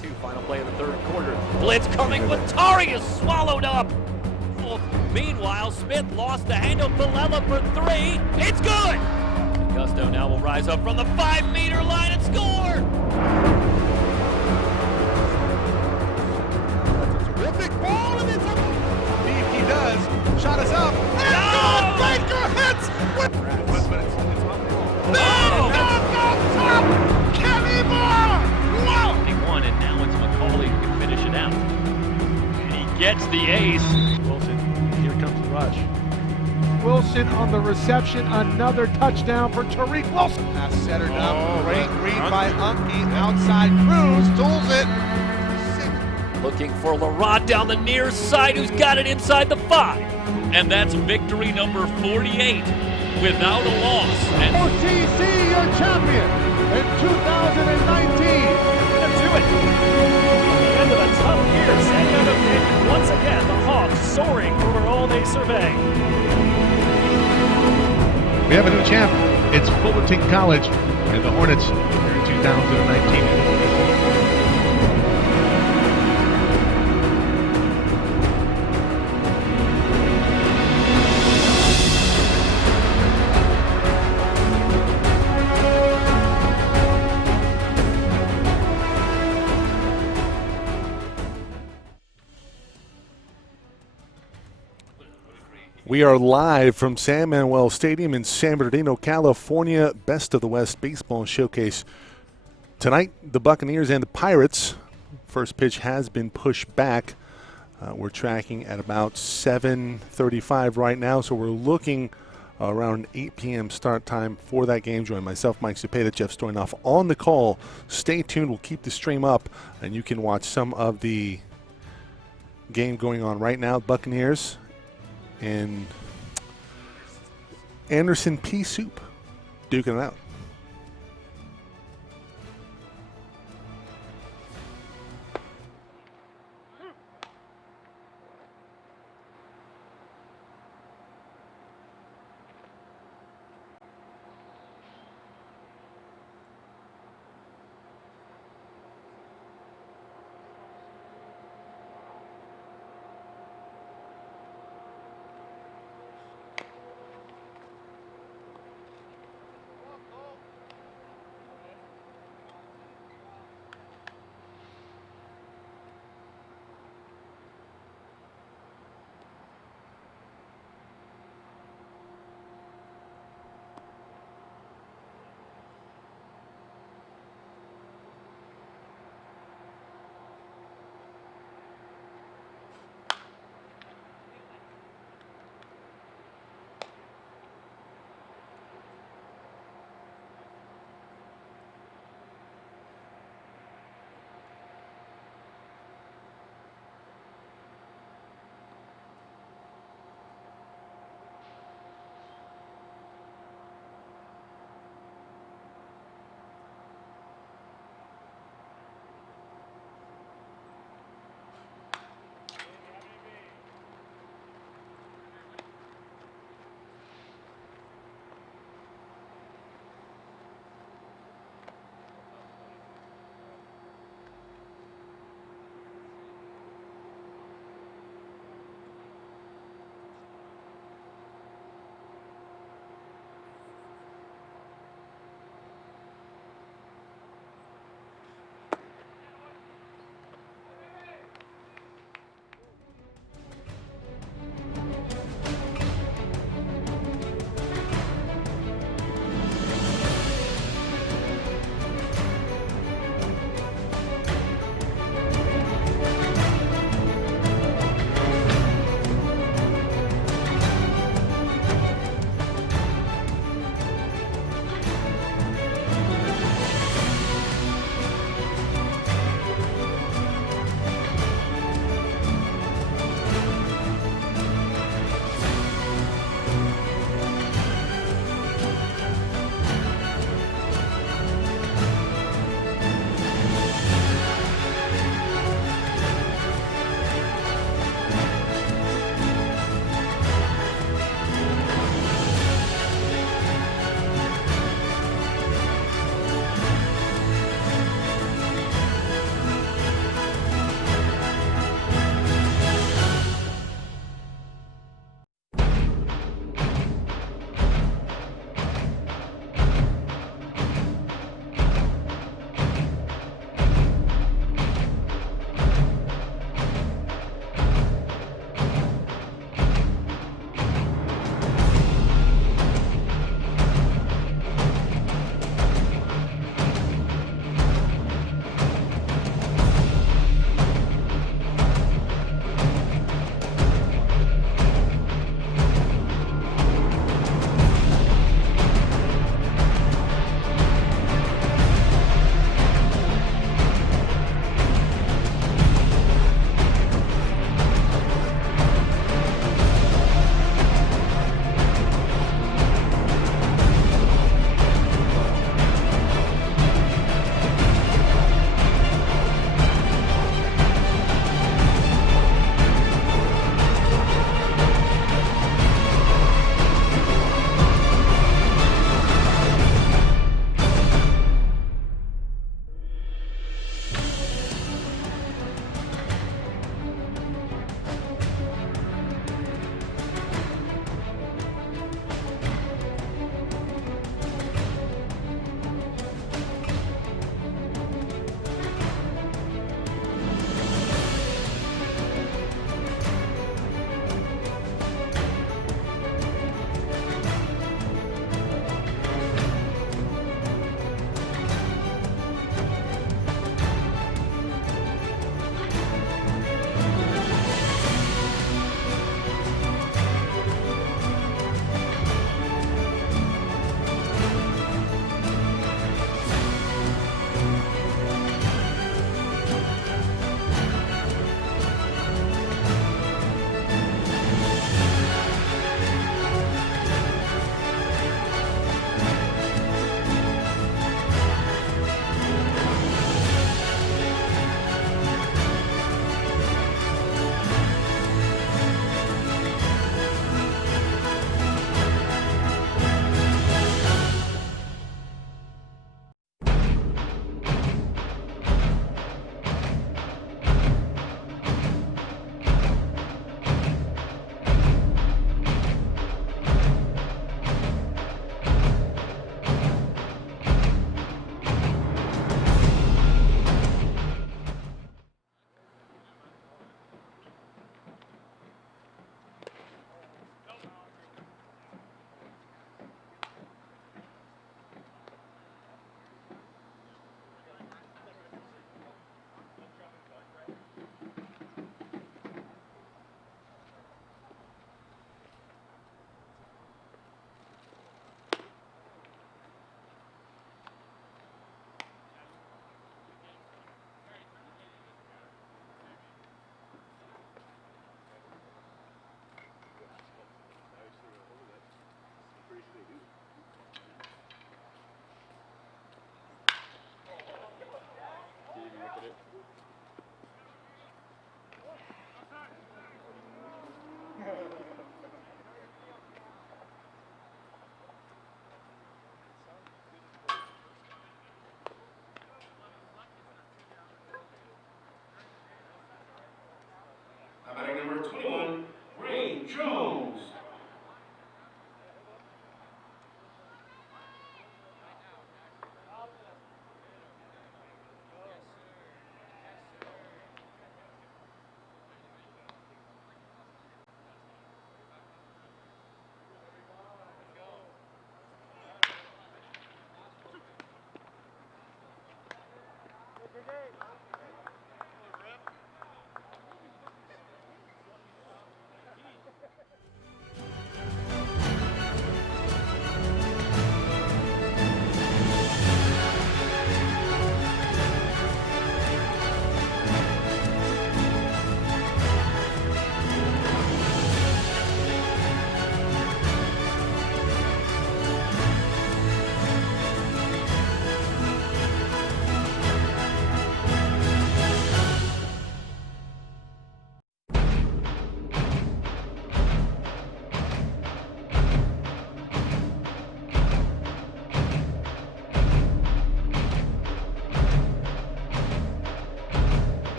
2, final play of the third quarter. Blitz coming with Tari is swallowed up. Meanwhile, Smith lost the handle. Palela for 3. It's good! Gusto now will rise up from the 5-meter line and score! That's a terrific ball, and it's up. See if he does. Shot is up. And No! Baker hits! But it's on the wall. No! Kenny Moore! Wow! One, and now it's McCauley who can finish it out. And he gets the ace. Wilson, here comes the rush. Wilson on the reception, another touchdown for Tariq Wilson. Pass centered up. Great read by Unke. Outside Cruz. Tools it. Looking for Larod down the near side, who's got it inside the 5. And that's victory number 48 without a loss. And OTC, your champion in 2019. To it. The end of a tough year, San Diego State, once again, the Hawks soaring over all they survey. We have a new champ. It's Fullerton College and the Hornets here in 2019. We are live from San Manuel Stadium in San Bernardino, California. Best of the West Baseball Showcase. Tonight, the Buccaneers and the Pirates. First pitch has been pushed back. We're tracking at about 7:35 right now, so we're looking around 8 p.m. start time for that game. Join myself, Mike Cepeda, Jeff Stoynoff on the call. Stay tuned. We'll keep the stream up, and you can watch some of the game going on right now. Buccaneers and Anderson Pea Soup duking it out.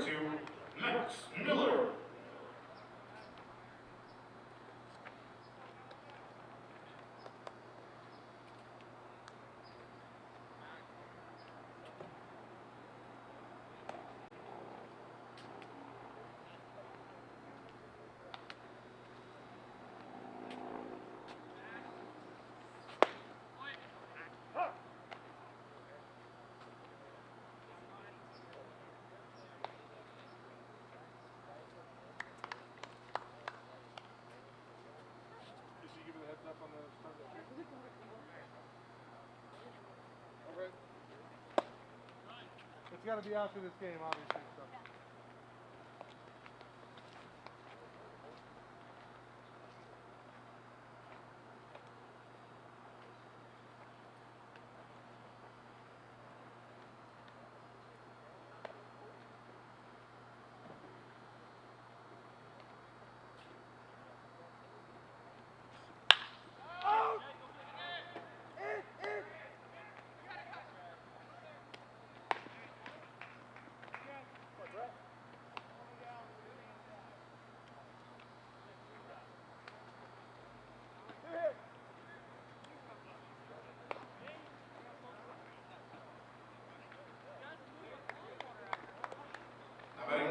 2, Max Miller. It's got to be after this game, obviously. So.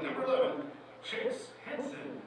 Number 11, Chase Henson.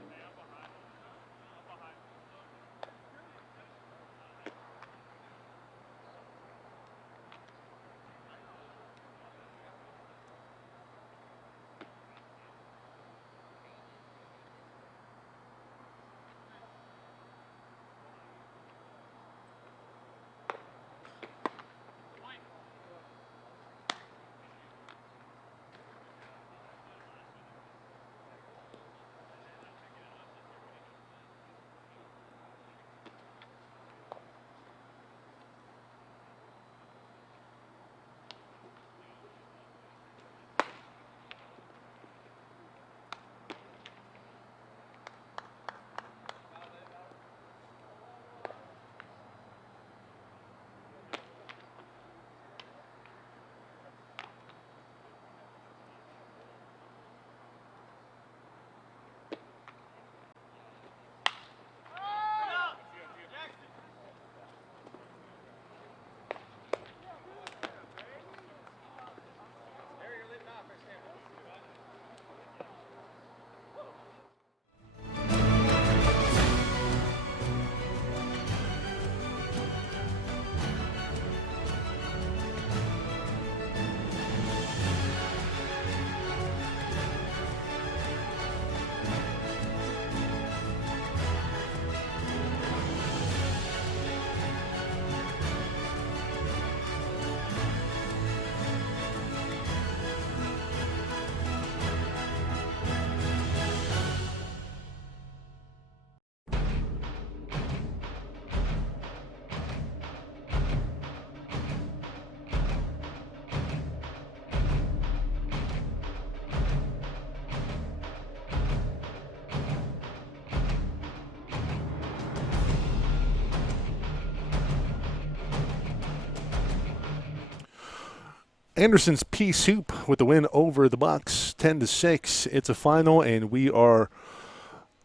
Anderson's pea soup with the win over the Bucs, 10-6. It's a final, and we are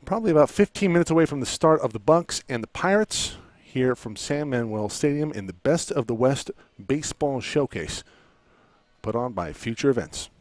probably about 15 minutes away from the start of the Bucs and the Pirates here from San Manuel Stadium in the Best of the West Baseball Showcase, put on by Future Events.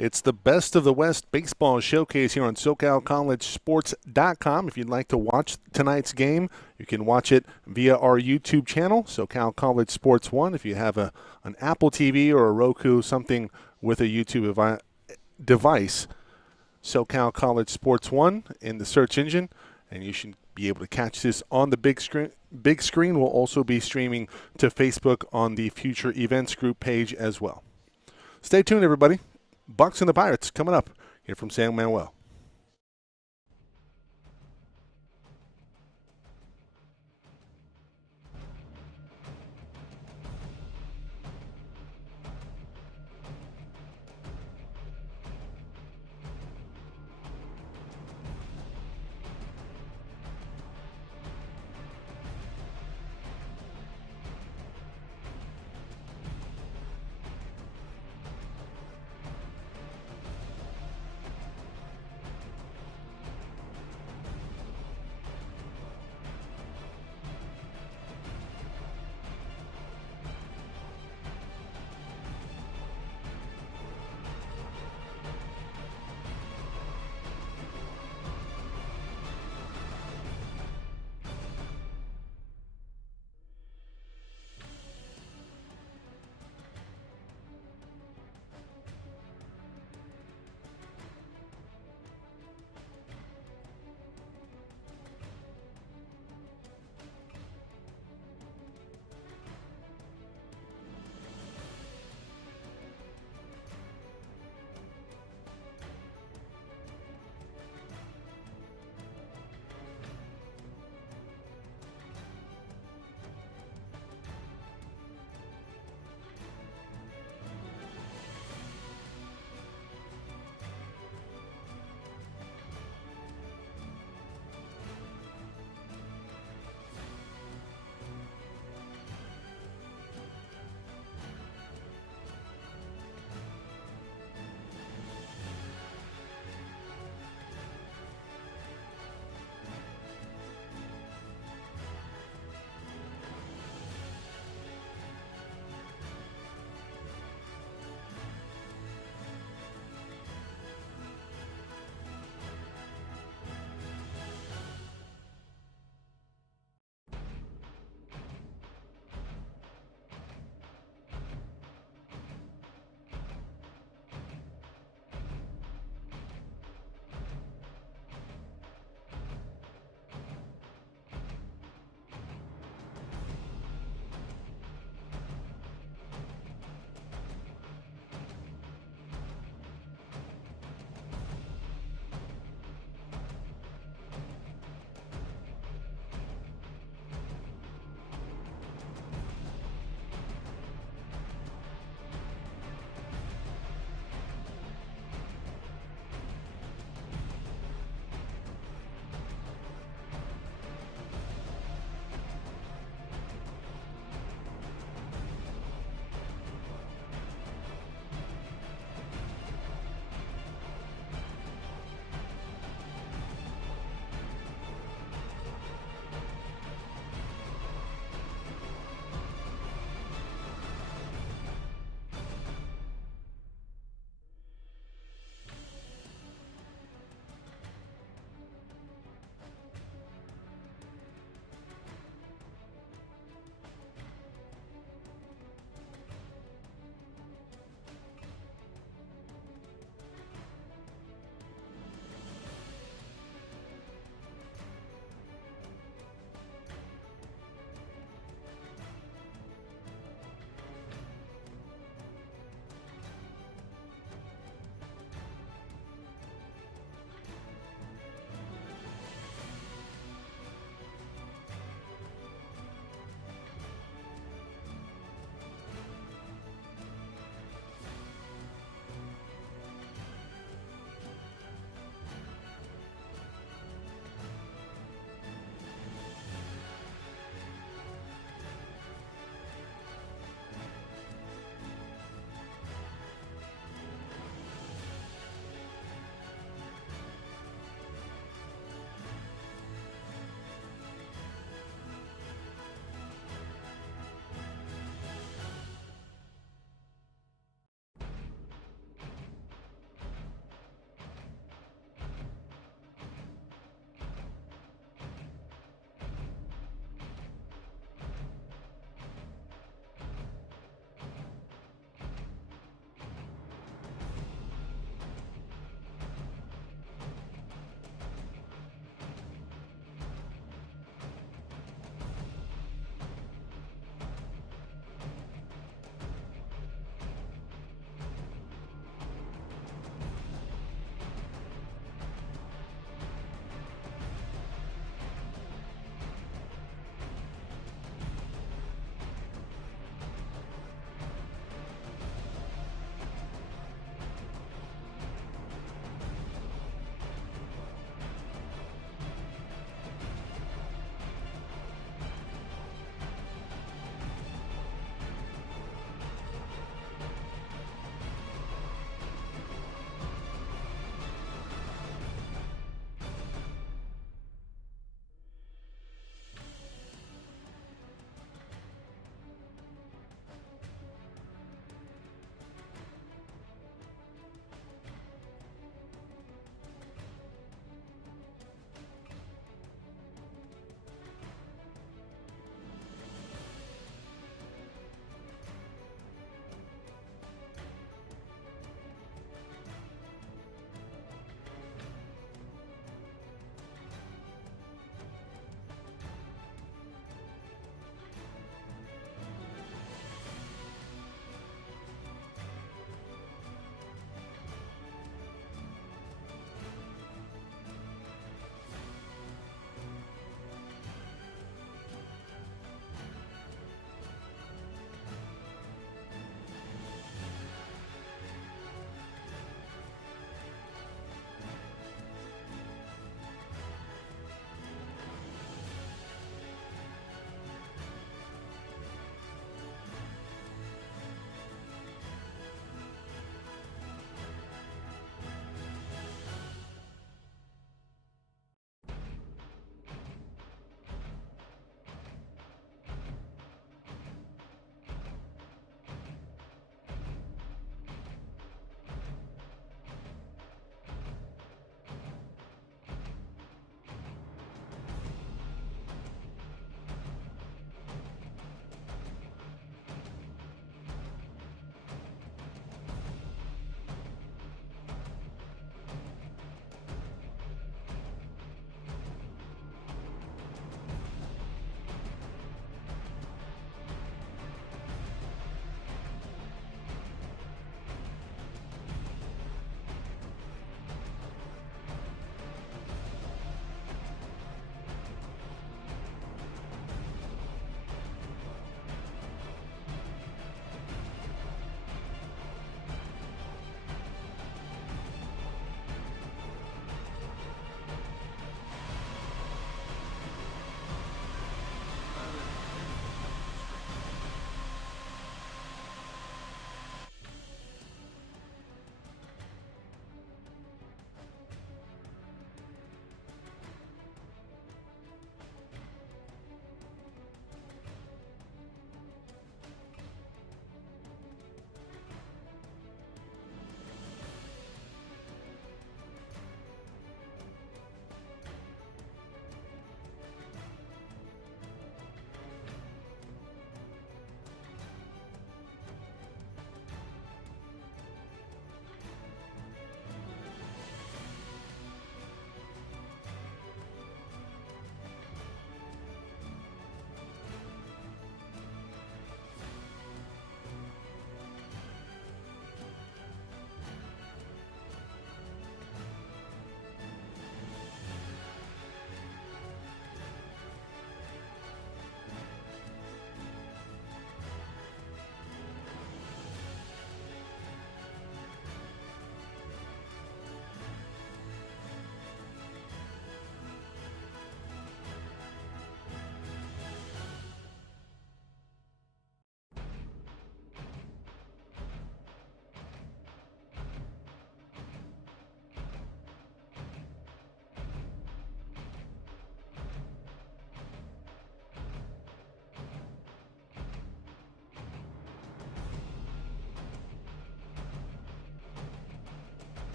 It's the Best of the West baseball showcase here on SoCalCollegeSports.com. If you'd like to watch tonight's game, you can watch it via our YouTube channel, SoCal College Sports 1. If you have an Apple TV or a Roku, something with a YouTube device, SoCal College Sports 1 in the search engine, and you should be able to catch this on the big screen. Big screen will also be streaming to Facebook on the Future Events Group page as well. Stay tuned, everybody. Bucs and the Pirates coming up here from San Manuel.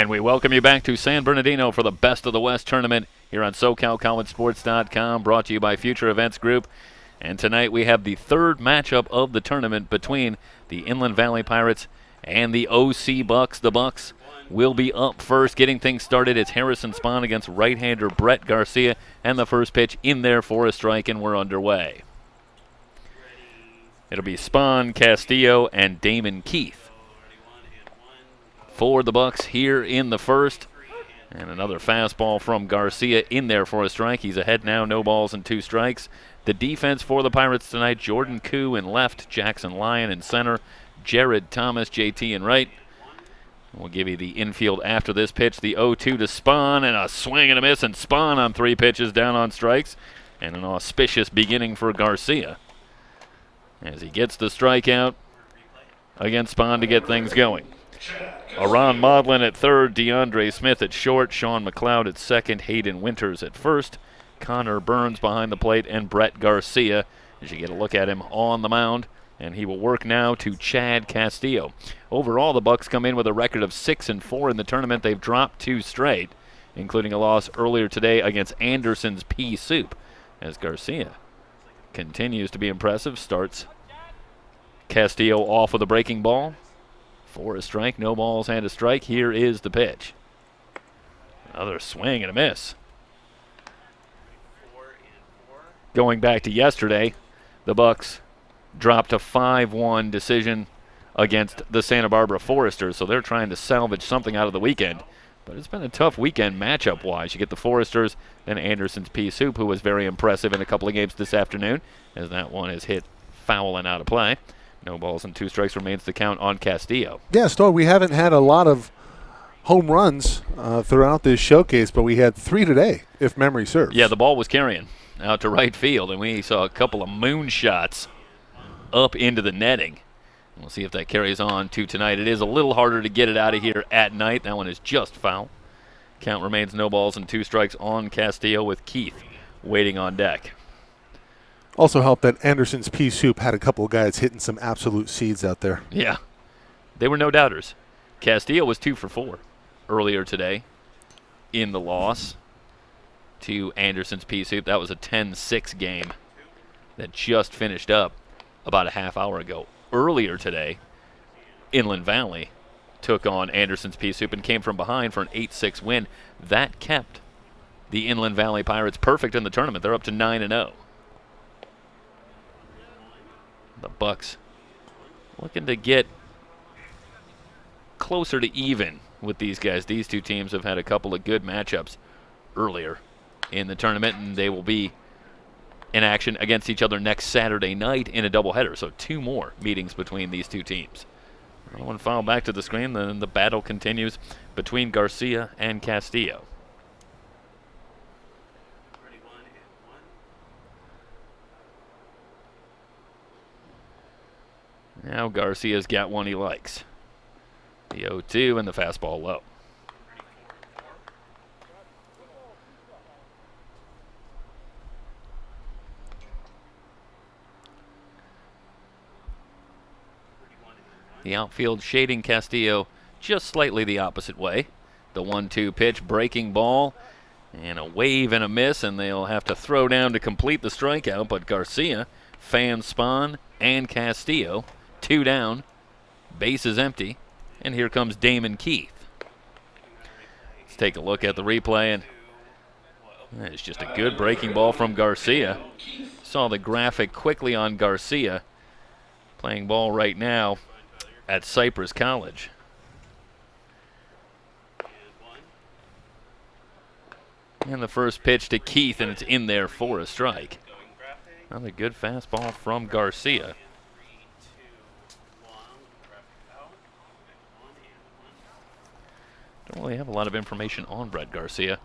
And we welcome you back to San Bernardino for the Best of the West tournament here on SoCalCollegeSports.com, brought to you by Future Events Group. And tonight we have the third matchup of the tournament between the Inland Valley Pirates and the OC Bucs. The Bucs will be up first. Getting things started, it's Harrison Spahn against right-hander Brett Garcia, and the first pitch in there for a strike, and we're underway. It'll be Spahn, Castillo, and Damon Keith for the Bucs here in the first. And another fastball from Garcia in there for a strike. He's ahead now, no balls and 2 strikes. The defense for the Pirates tonight, Jordan Koo in left, Jackson Lyon in center, Jared Thomas, JT in right. We'll give you the infield after this pitch. The 0-2 to Spahn, and a swing and a miss, and Spahn on 3 pitches down on strikes. And an auspicious beginning for Garcia as he gets the strikeout against Spahn to get things going. Aron Modlin at third, DeAndre Smith at short, Sean McLeod at second, Hayden Winters at first, Connor Burns behind the plate, and Brett Garcia as you get a look at him on the mound. And he will work now to Chad Castillo. Overall, the Bucs come in with a record of 6-4 in the tournament. They've dropped 2 straight, including a loss earlier today against Anderson's Pea Soup. As Garcia continues to be impressive, starts Castillo off with a breaking ball for a strike, no balls and a strike. Here is the pitch. Another swing and a miss. Going back to yesterday, the Bucs dropped a 5-1 decision against the Santa Barbara Foresters, so they're trying to salvage something out of the weekend. But it's been a tough weekend matchup-wise. You get the Foresters, then Anderson's Pea Soup, who was very impressive in a couple of games this afternoon, as that one is hit foul and out of play. No balls and 2 strikes remains the count on Castillo. Yeah, Story, we haven't had a lot of home runs throughout this showcase, but we had 3 today, if memory serves. Yeah, the ball was carrying out to right field, and we saw a couple of moonshots up into the netting. We'll see if that carries on to tonight. It is a little harder to get it out of here at night. That one is just foul. Count remains no balls and 2 strikes on Castillo with Keith waiting on deck. Also helped that Anderson's Pea Soup had a couple of guys hitting some absolute seeds out there. Yeah, they were no doubters. Castillo was 2 for 4 earlier today in the loss to Anderson's Pea Soup. That was a 10-6 game that just finished up about a half hour ago. Earlier today, Inland Valley took on Anderson's Pea Soup and came from behind for an 8-6 win. That kept the Inland Valley Pirates perfect in the tournament. They're up to 9-0. The Bucs looking to get closer to even with these guys. These 2 teams have had a couple of good matchups earlier in the tournament, and they will be in action against each other next Saturday night in a doubleheader. So 2 more meetings between these 2 teams. One foul back to the screen, then the battle continues between Garcia and Castillo. Now Garcia's got one he likes. The 0-2 and the fastball low. The outfield shading Castillo just slightly the opposite way. The 1-2 pitch, breaking ball, and a wave and a miss, and they'll have to throw down to complete the strikeout, but Garcia fans Spahn and Castillo. 2 down, base is empty, and here comes Damon Keith. Let's take a look at the replay, and it's just a good breaking ball from Garcia. Saw the graphic quickly on Garcia, playing ball right now at Cypress College. And the first pitch to Keith, and it's in there for a strike. Another good fastball from Garcia. Don't really have a lot of information on Brett Garcia.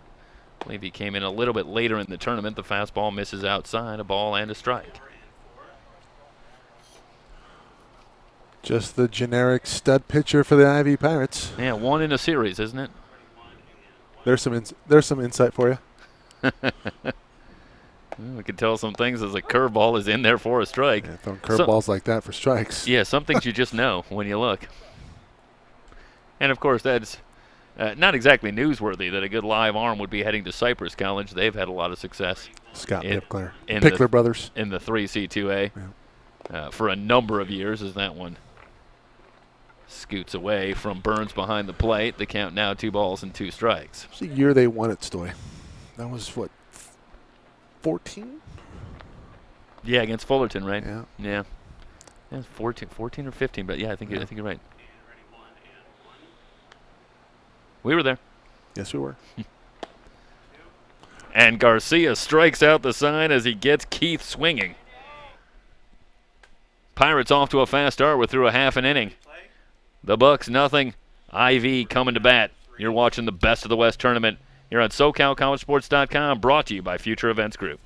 I believe he came in a little bit later in the tournament. The fastball misses outside, a ball and a strike. Just the generic stud pitcher for the Ivy Pirates. Yeah, 1 in a series, isn't it? There's some insight for you. We can tell some things as a curveball is in there for a strike. Yeah, throwing curveballs like that for strikes. Yeah, some things you just know when you look. And, of course, that's not exactly newsworthy that a good live arm would be heading to Cypress College. They've had a lot of success. Scott Pickler. In Pickler brothers. In the 3C2A for a number of years as that one scoots away from Burns behind the plate. The count now 2 balls and 2 strikes. It's the year they won it, Stoy. That was, what, 14? Yeah, against Fullerton, right? Yeah. Yeah. Yeah, 14 or 15, but yeah, I think you're right. We were there. Yes, we were. And Garcia strikes out the sign as he gets Keith swinging. Pirates off to a fast start. We're through a half an inning. The Bucs, nothing. IV coming to bat. You're watching the Best of the West tournament here on SoCalCollegeSports.com, brought to you by Future Events Group.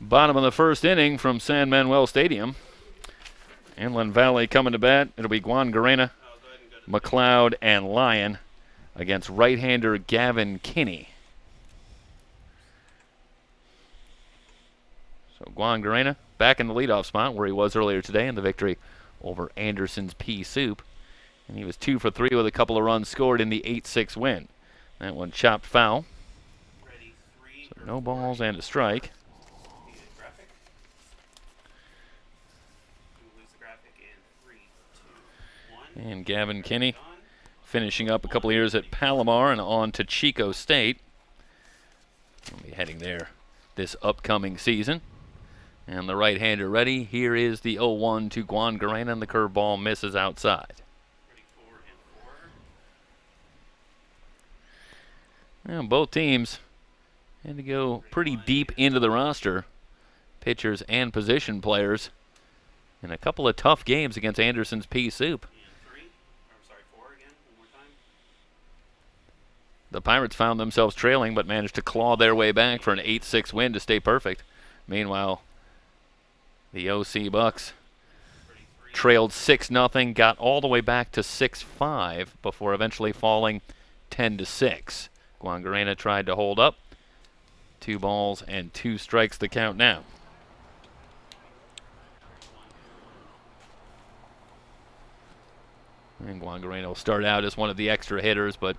Bottom of the first inning from San Manuel Stadium. Inland Valley coming to bat. It'll be Juan Garena, McLeod, and Lyon against right-hander Gavin Kinney. So Juan Garena back in the leadoff spot where he was earlier today in the victory over Anderson's Pea Soup. And he was 2 for 3 with a couple of runs scored in the 8-6 win. That one chopped foul. So no balls and a strike. And Gavin Kinney finishing up a couple of years at Palomar and on to Chico State. He'll be heading there this upcoming season. And the right-hander ready. Here is the 0-1 to Juan Garena, and the curveball misses outside. Now, both teams had to go pretty deep into the roster, pitchers and position players, in a couple of tough games against Anderson's Pea Soup. the Pirates found themselves trailing but managed to claw their way back for an 8-6 win to stay perfect. Meanwhile, the OC Bucs trailed 6-0, got all the way back to 6-5 before eventually falling 10-6. Guangarena tried to hold up. 2 balls and 2 strikes the count now. And Guangarena will start out as one of the extra hitters, but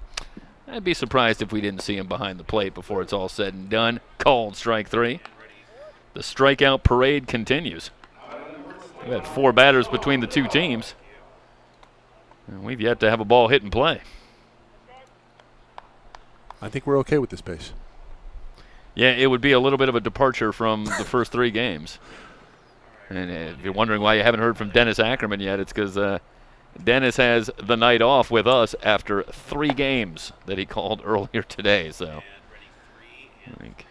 I'd be surprised if we didn't see him behind the plate before it's all said and done. Called strike 3. The strikeout parade continues. We've had 4 batters between the 2 teams, and we've yet to have a ball hit and play. I think we're okay with this pace. Yeah, it would be a little bit of a departure from the first 3 games. And if you're wondering why you haven't heard from Dennis Ackerman yet, it's because Dennis has the night off with us after 3 games that he called earlier today. So I think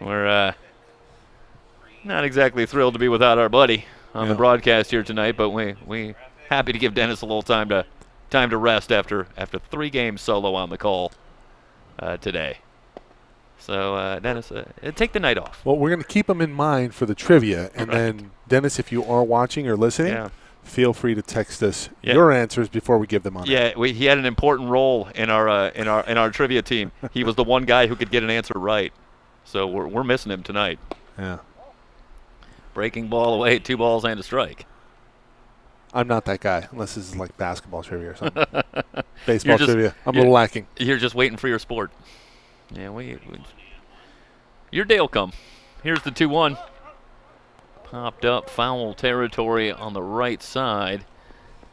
we're not exactly thrilled to be without our buddy on the broadcast here tonight, but we happy to give Dennis a little time to rest after 3 games solo on the call today. So Dennis, take the night off. Well, we're going to keep him in mind for the trivia, and then Dennis, if you are watching or listening, feel free to text us your answers before we give them on. Yeah, he had an important role in our trivia team. He was the one guy who could get an answer right, so we're missing him tonight. Yeah. Breaking ball away, 2 balls and a strike. I'm not that guy, unless this is like basketball trivia or something. Baseball trivia. I'm a little lacking. You're just waiting for your sport. Yeah, your day will come. Here's the 2-1. Popped up, foul territory on the right side,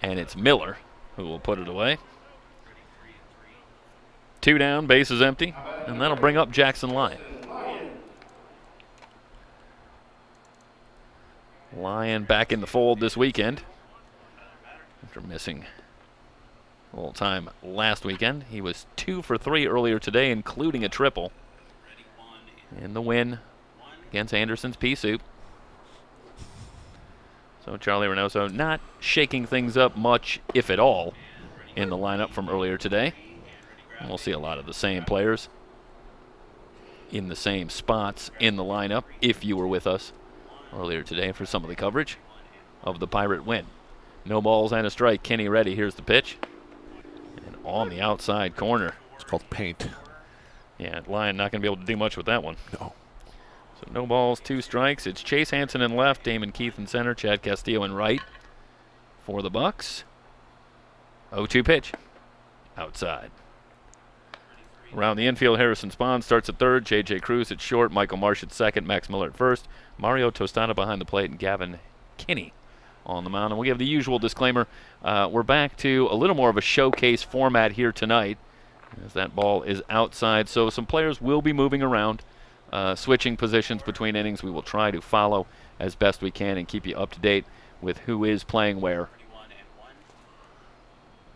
and it's Miller who will put it away. 2 down, base is empty, and that'll bring up Jackson Lyon. Lyon back in the fold this weekend after missing a little time last weekend. He was 2 for 3 earlier today, including a triple in the win against Anderson's Pea Soup. So Charlie Reynoso not shaking things up much, if at all, in the lineup from earlier today. And we'll see a lot of the same players in the same spots in the lineup if you were with us earlier today for some of the coverage of the Pirate win. No balls and a strike. Kenny ready. Here's the pitch. And on the outside corner. It's called paint. Yeah, Lyon not going to be able to do much with that one. No. So no balls, 2 strikes. It's Chase Hansen in left, Damon Keith in center, Chad Castillo in right for the Bucs. 0-2 pitch. Outside. Around the infield, Harrison Spahn starts at third, J.J. Cruz at short, Michael Marsh at second, Max Miller at first, Mario Tostada behind the plate, and Gavin Kinney on the mound. And we have the usual disclaimer. We're back to a little more of a showcase format here tonight as that ball is outside. So some players will be moving around, switching positions between innings. We will try to follow as best we can and keep you up to date with who is playing where.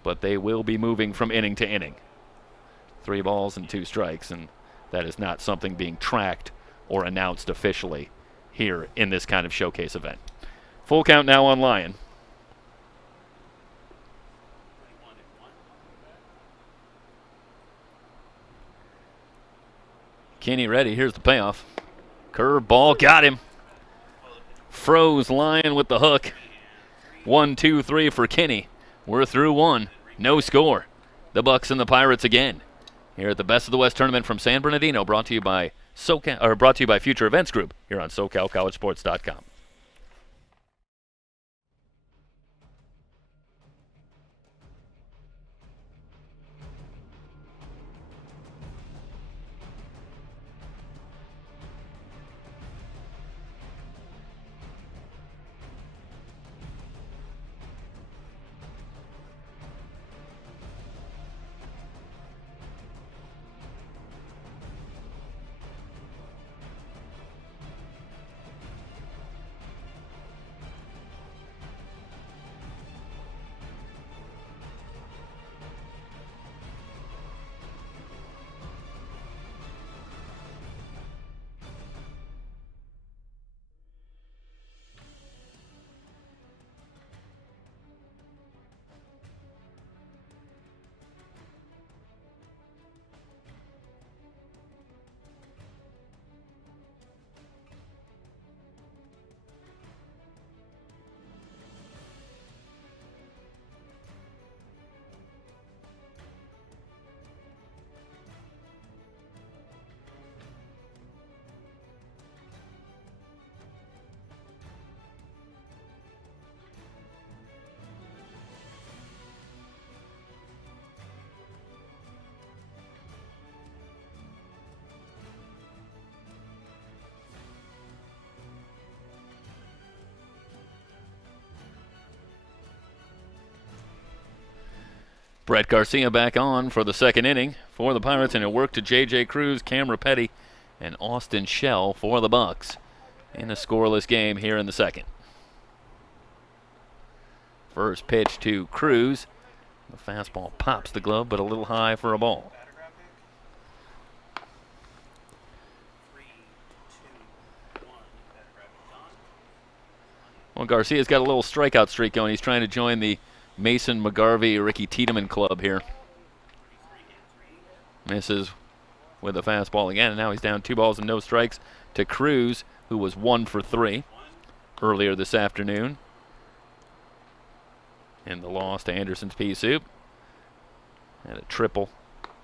But they will be moving from inning to inning. 3 balls and 2 strikes, and that is not something being tracked or announced officially here in this kind of showcase event. Full count now on Lyon. Kenny ready. Here's the payoff. Curve ball, got him. Froze Lyon with the hook. 1, 2, 3 for Kenny. We're through 1. No score. The Bucs and the Pirates again. Here at the Best of the West tournament from San Bernardino, brought to you by Future Events Group here on SoCalCollegeSports.com. Brett Garcia back on for the second inning for the Pirates, and it worked to J.J. Cruz, Cam Rapetti, and Austin Shell for the Bucs in a scoreless game here in the second. First pitch to Cruz. The fastball pops the glove, but a little high for a ball. Well, Garcia's got a little strikeout streak going. He's trying to join the Mason McGarvey, Ricky Tiedemann club here. Misses with a fastball again, and now he's down 2 balls and no strikes to Cruz, who was 1 for 3 earlier this afternoon in the loss to Anderson's Pea Soup. Had a triple.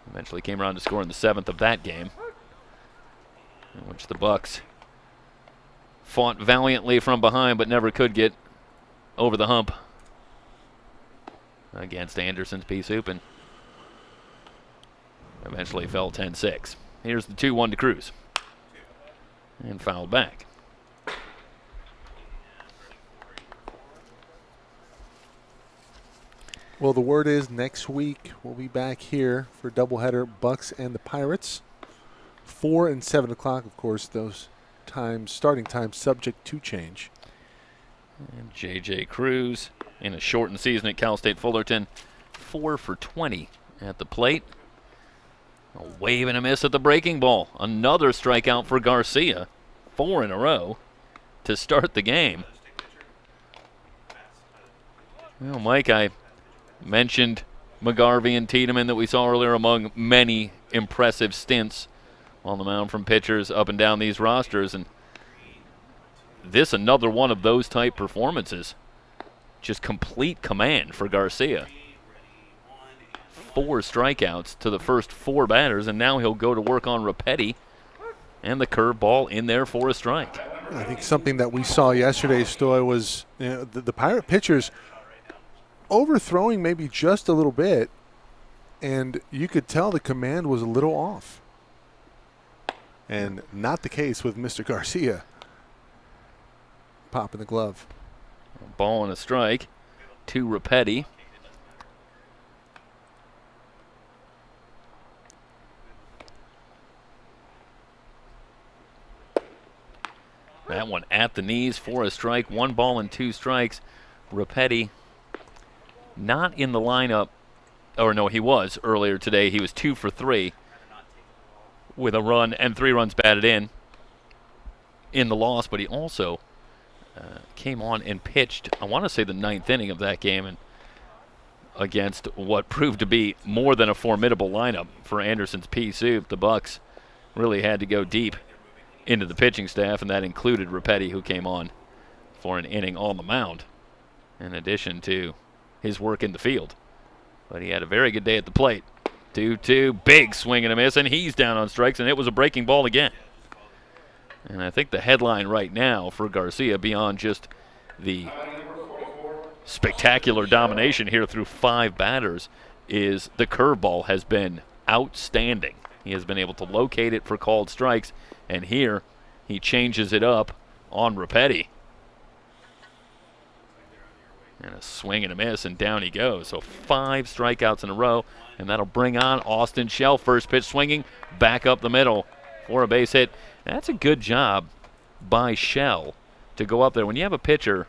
Eventually came around to score in the 7th of that game, in which the Bucs fought valiantly from behind but never could get over the hump against Anderson's Pea Soup, and eventually fell 10-6. Here's the 2-1 to Cruz. And fouled back. Well, the word is next week we'll be back here for doubleheader Bucs and the Pirates. 4 and 7 o'clock, of course, those times, starting times subject to change. And J.J. Cruz in a shortened season at Cal State Fullerton, 4 for 20 at the plate. A wave and a miss at the breaking ball. Another strikeout for Garcia. 4 in a row to start the game. Well, Mike, I mentioned McGarvey and Tiedemann that we saw earlier among many impressive stints on the mound from pitchers up and down these rosters, and this another one of those type performances. Just complete command for Garcia. 4 strikeouts to the first 4 batters, and now he'll go to work on Rapetti, and the curveball in there for a strike. I think something that we saw yesterday, Stoy, was the Pirate pitchers overthrowing maybe just a little bit, and you could tell the command was a little off. And not the case with Mr. Garcia. Popping the glove. A ball and a strike to Rapetti. That one at the knees for a strike. 1 ball and 2 strikes. Rapetti not in the lineup. Or no, he was earlier today. He was 2 for 3 with a run and 3 runs batted in the loss, but he also came on and pitched, I want to say, the 9th inning of that game, and against what proved to be more than a formidable lineup for Anderson's Pea Soup. The Bucs really had to go deep into the pitching staff, and that included Rapetti, who came on for an inning on the mound, in addition to his work in the field. But he had a very good day at the plate. 2-2, big swing and a miss, and he's down on strikes, and it was a breaking ball again. And I think the headline right now for Garcia, beyond just the spectacular domination here through 5 batters, is the curveball has been outstanding. He has been able to locate it for called strikes, and here he changes it up on Rapetti. And a swing and a miss, and down he goes. So 5 strikeouts in a row, and that'll bring on Austin Shell. First pitch swinging, back up the middle for a base hit. And that's a good job by Shell to go up there. When you have a pitcher,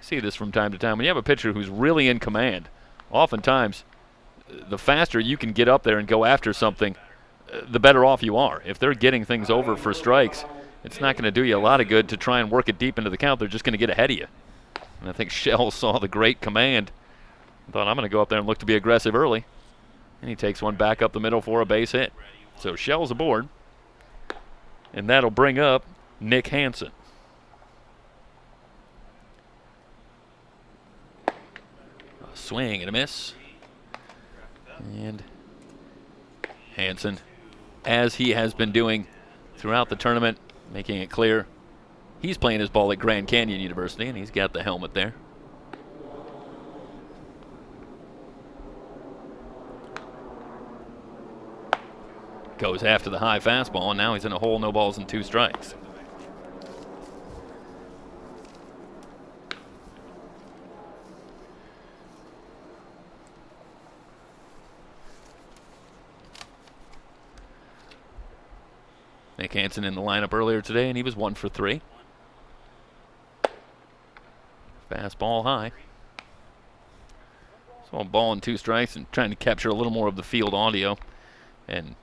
see this from time to time, when you have a pitcher who's really in command, oftentimes the faster you can get up there and go after something, the better off you are. If they're getting things over for strikes, it's not going to do you a lot of good to try and work it deep into the count. They're just going to get ahead of you. And I think Shell saw the great command. Thought, I'm going to go up there and look to be aggressive early. And he takes one back up the middle for a base hit. So Shell's aboard. And that'll bring up Nick Hansen. A swing and a miss. And Hansen, as he has been doing throughout the tournament, making it clear he's playing his ball at Grand Canyon University, and he's got the helmet there. Goes after the high fastball, and now he's in a hole, no balls and 2 strikes. Nick Hansen in the lineup earlier today, and he was 1 for 3. Fastball high. So a ball and 2 strikes, and trying to capture a little more of the field audio. And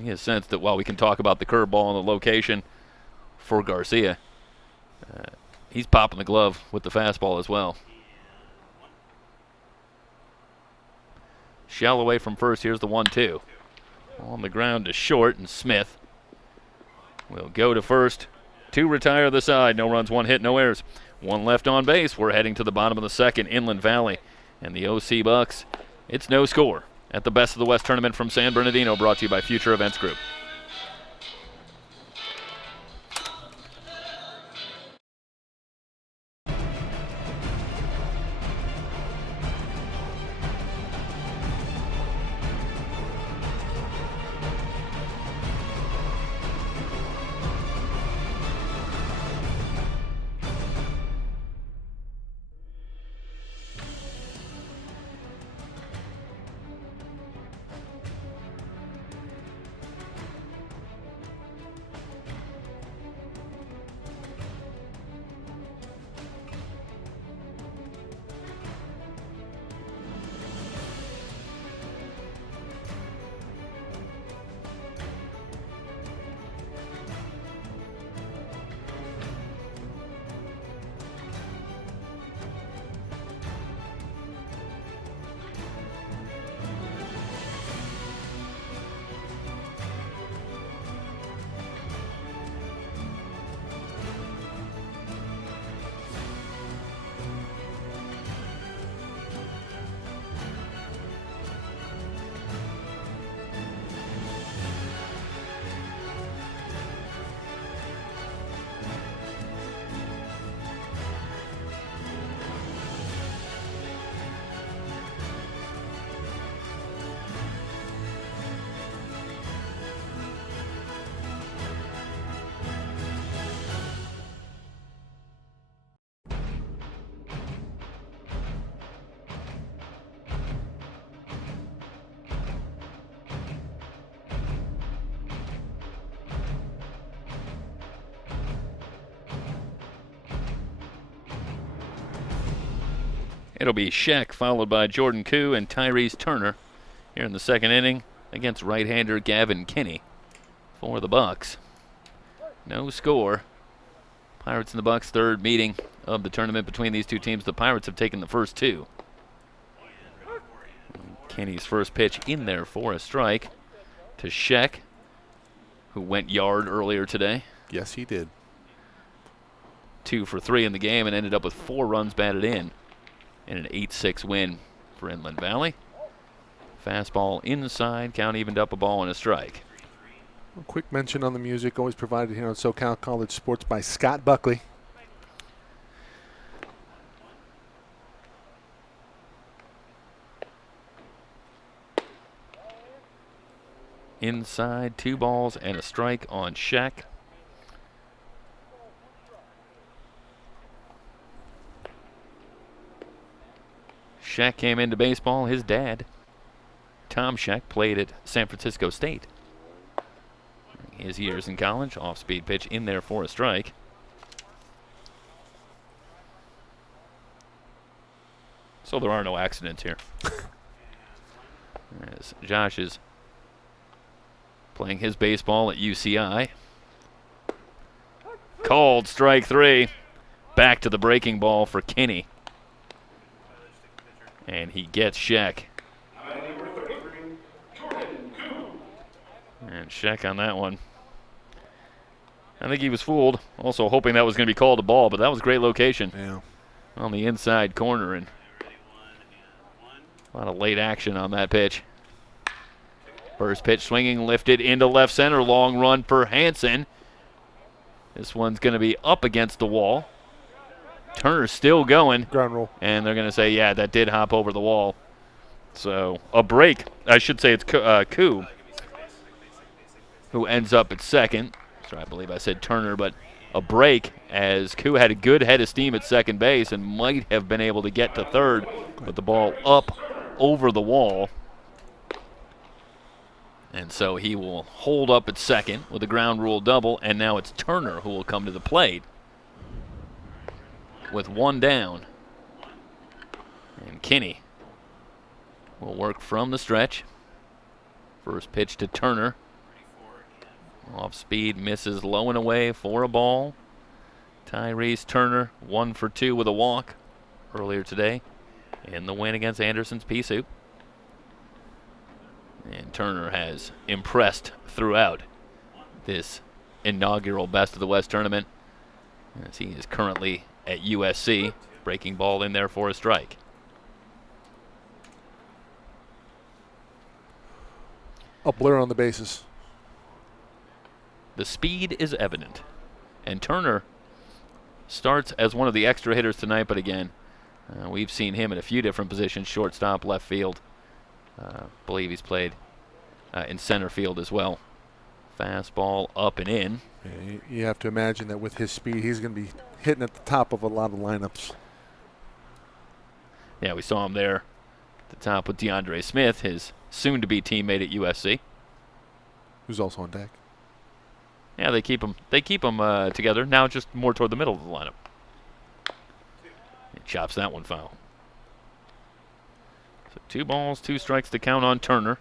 he has sensed that while we can talk about the curveball and the location for Garcia, he's popping the glove with the fastball as well. Shell away from first. Here's the 1-2. On the ground to short, and Smith will go to first to retire the side. No runs, 1 hit, no errors. 1 left on base. We're heading to the bottom of the second. Inland Valley and the OC Bucs. It's no score at the Best of the West tournament from San Bernardino, brought to you by Future Events Group. It'll be Sheck, followed by Jordan Koo and Tyrese Turner here in the second inning against right-hander Gavin Kinney for the Bucs. No score. Pirates and the Bucs, third meeting of the tournament between these two teams. The Pirates have taken the first 2. Kinney's first pitch in there for a strike to Sheck, who went yard earlier today. Yes, he did. 2 for 3 in the game and ended up with 4 runs batted in an 8-6 win for Inland Valley. Fastball inside, count evened up, a ball and a strike. A quick mention on the music, always provided here on SoCal College Sports by Scott Buckley. Inside, 2 balls and a strike on Sheck. Sheck came into baseball. His dad, Tom Sheck, played at San Francisco State. His years in college, off-speed pitch in there for a strike. So there are no accidents here. As Josh is playing his baseball at UCI. Called strike 3. Back to the breaking ball for Kinney. And he gets Sheck. And Sheck on that one. I think he was fooled. Also hoping that was going to be called a ball, but that was a great location. Yeah. On the inside corner, and a lot of late action on that pitch. First pitch swinging, lifted into left center. Long run for Hansen. This one's going to be up against the wall. Turner's still going. Ground roll. And they're going to say, yeah, that did hop over the wall. So a break. I should say it's Koo, who ends up at second. Sorry, I believe I said Turner, but a break as Koo had a good head of steam at second base and might have been able to get to third, but the ball up over the wall. And so he will hold up at second with a ground rule double, and now it's Turner who will come to the plate with one down. And Kinney will work from the stretch. First pitch to Turner. Off speed, misses low and away for a ball. Tyrese Turner, 1 for 2 with a walk earlier today in the win against Anderson's Pea Soup. And Turner has impressed throughout this inaugural Best of the West tournament, as he is currently at USC, breaking ball in there for a strike. A blur on the bases. The speed is evident. And Turner starts as one of the extra hitters tonight, but again, we've seen him in a few different positions, shortstop, left field. Believe he's played in center field as well. Fastball up and in. Yeah, you have to imagine that with his speed, he's going to be hitting at the top of a lot of lineups. Yeah, we saw him there at the top with DeAndre Smith, his soon-to-be teammate at USC. Who's also on deck. Yeah, they keep them together. Now just more toward the middle of the lineup. He chops that one foul. So 2 balls, 2 strikes to count on Turner.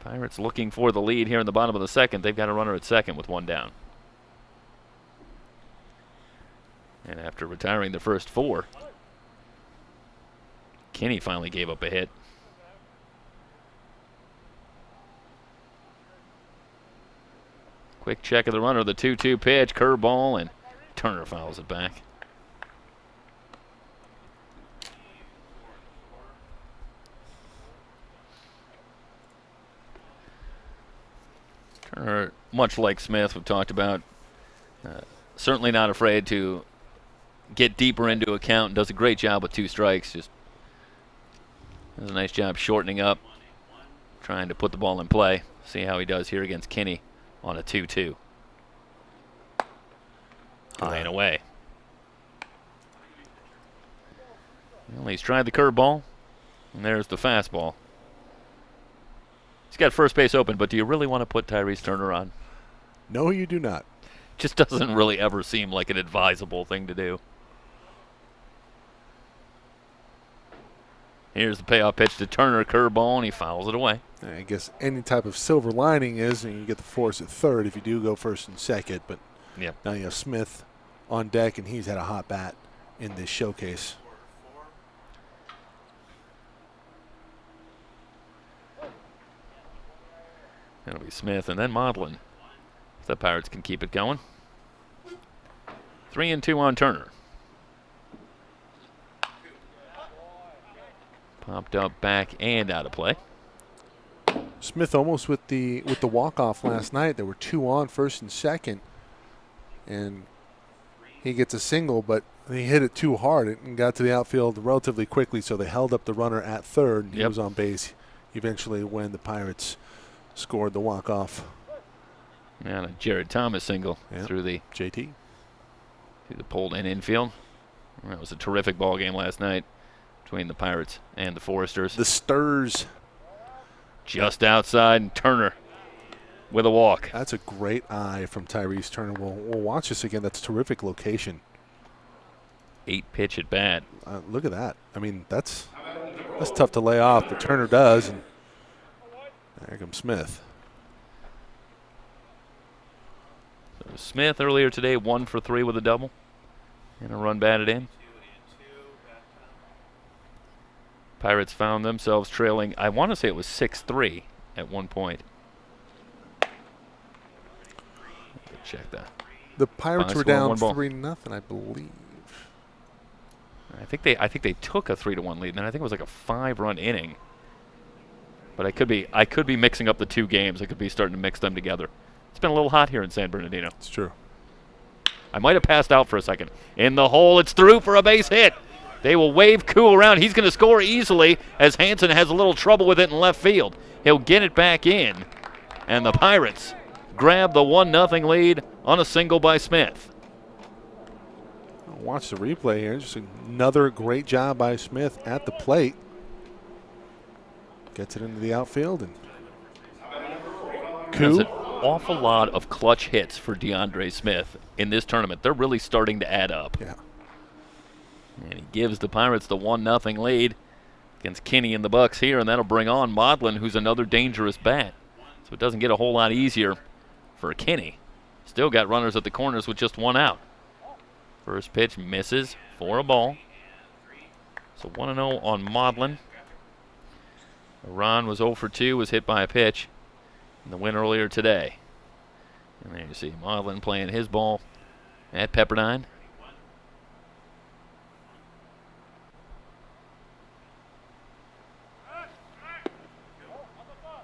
Pirates looking for the lead here in the bottom of the second. They've got a runner at second with 1 down. And after retiring the first 4, Kinney finally gave up a hit. Quick check of the runner, the 2-2 pitch, curveball, and Turner fouls it back. Turner, much like Smith, we've talked about, certainly not afraid to get deeper into a count, and does a great job with 2 strikes. Just does a nice job shortening up, trying to put the ball in play. See how he does here against Kinney on a 2-2. High and away. Well, he's tried the curveball, and there's the fastball. He's got first base open, but do you really want to put Tyrese Turner on? No, you do not. Just doesn't really ever seem like an advisable thing to do. Here's the payoff pitch to Turner, curveball, and he fouls it away. I guess any type of silver lining is, and you get the force at third if you do go first and second, but yep. Now you have Smith on deck, and he's had a hot bat in this showcase. That'll be Smith and then Modlin, if the Pirates can keep it going. 3-2 on Turner. Popped up back and out of play. Smith almost with the walk-off last night. There were 2 on, first and second, and he gets a single, but he hit it too hard and got to the outfield relatively quickly, so they held up the runner at third. And he was on base eventually when the Pirates scored the walk-off. And a Jared Thomas single through the JT. Through the pulled in infield. That was a terrific ball game last night between the Pirates and the Foresters. The Sturs. Just outside, and Turner with a walk. That's a great eye from Tyrese Turner. We'll watch this again. That's a terrific location. 8-pitch at bat. Look at that. I mean, that's tough to lay off, but Turner does. And there comes Smith. So Smith earlier today, 1 for 3 with a double and a run batted in. Pirates found themselves trailing, I want to say it was 6-3 at one point. Check that. The Pirates were down 3-0, I believe. I think they took a 3-1 lead, and then I think it was like a 5-run inning. But I could be mixing up the 2 games. I could be starting to mix them together. It's been a little hot here in San Bernardino. It's true. I might have passed out for a second. In the hole, it's through for a base hit. They will wave Koo around. He's going to score easily as Hansen has a little trouble with it in left field. He'll get it back in, and the Pirates grab the 1-0 lead on a single by Smith. Watch the replay here. Just another great job by Smith at the plate. Gets it into the outfield, and There's an awful lot of clutch hits for DeAndre Smith in this tournament. They're really starting to add up. Yeah. And he gives the Pirates the 1-0 lead against Kinney and the Bucs here, and that'll bring on Maudlin, who's another dangerous bat. So it doesn't get a whole lot easier for Kinney. Still got runners at the corners with just one out. First pitch misses for a ball. So 1-0 on Maudlin. Ron was 0 for 2, was hit by a pitch in the win earlier today. And there you see Maudlin playing his ball at Pepperdine.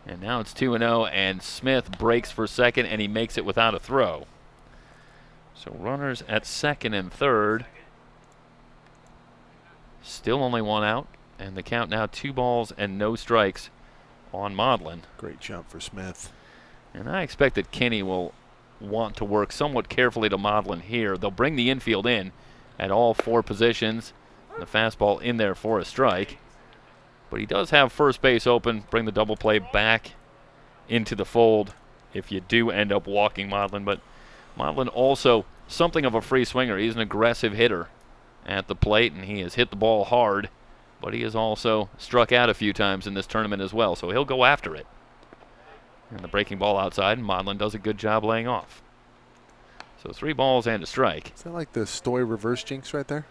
And now it's 2-0, and Smith breaks for second, and he makes it without a throw. So runners at second and third. Still only one out, and the count now 2 balls and no strikes on Maudlin. Great jump for Smith. And I expect that Kinney will want to work somewhat carefully to Maudlin here. They'll bring the infield in at all 4 positions. The fastball in there for a strike. But he does have first base open. Bring the double play back into the fold if you do end up walking Maudlin. But Maudlin also something of a free swinger. He's an aggressive hitter at the plate, and he has hit the ball hard. But he has also struck out a few times in this tournament as well, so he'll go after it. And the breaking ball outside, and Maudlin does a good job laying off. So 3 balls and a strike. Is that like the Stoy reverse jinx right there?